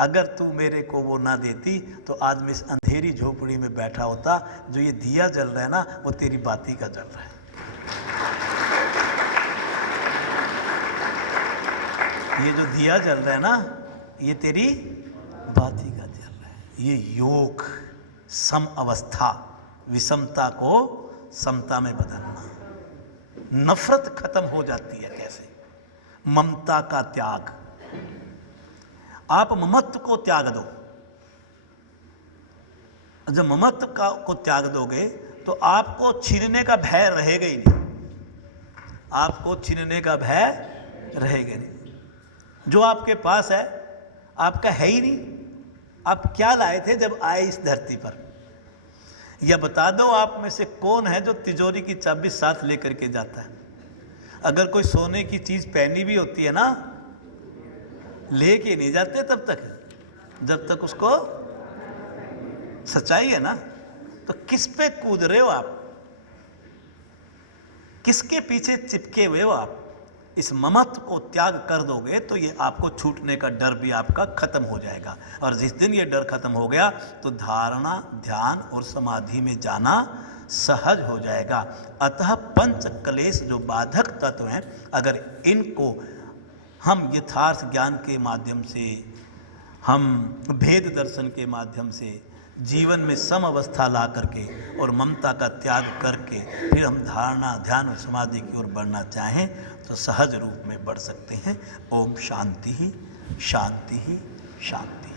अगर तू मेरे को वो ना देती तो आज मैं इस अंधेरी झोपड़ी में बैठा होता। जो ये दिया जल रहा है ना, वो तेरी बाती का जल रहा है। ये जो दिया जल रहा है ना, ये तेरी बाती का जल रहा है। ये योग, सम अवस्था, विषमता को समता में बदलना। नफरत खत्म हो जाती है कैसे? ममता का त्याग। आप ममत्व को त्याग दो। जब ममत्व को त्याग दोगे तो आपको छीनने का भय रहेगा ही नहीं। आपको छीनने का भय रहेगा नहीं। जो आपके पास है आपका है ही नहीं। आप क्या लाए थे जब आए इस धरती पर? या बता दो आप में से कौन है जो तिजोरी की चाबी साथ लेकर के जाता है? अगर कोई सोने की चीज पहनी भी होती है ना, लेके नहीं जाते तब तक, जब तक उसको सच्चाई है ना। तो किस पे कूद रहे हो आप? किसके पीछे चिपके हुए हो आप? इस ममत्व को त्याग कर दोगे तो ये आपको छूटने का डर भी आपका खत्म हो जाएगा। और जिस दिन ये डर खत्म हो गया तो धारणा, ध्यान और समाधि में जाना सहज हो जाएगा। अतः पंच क्लेश जो बाधक तत्व हैं, अगर इनको हम यथार्थ ज्ञान के माध्यम से, हम भेद दर्शन के माध्यम से जीवन में सम अवस्था ला करके और ममता का त्याग करके फिर हम धारणा, ध्यान और समाधि की ओर बढ़ना चाहें तो सहज रूप में बढ़ सकते हैं। ओम शांति ही शांति ही शांति।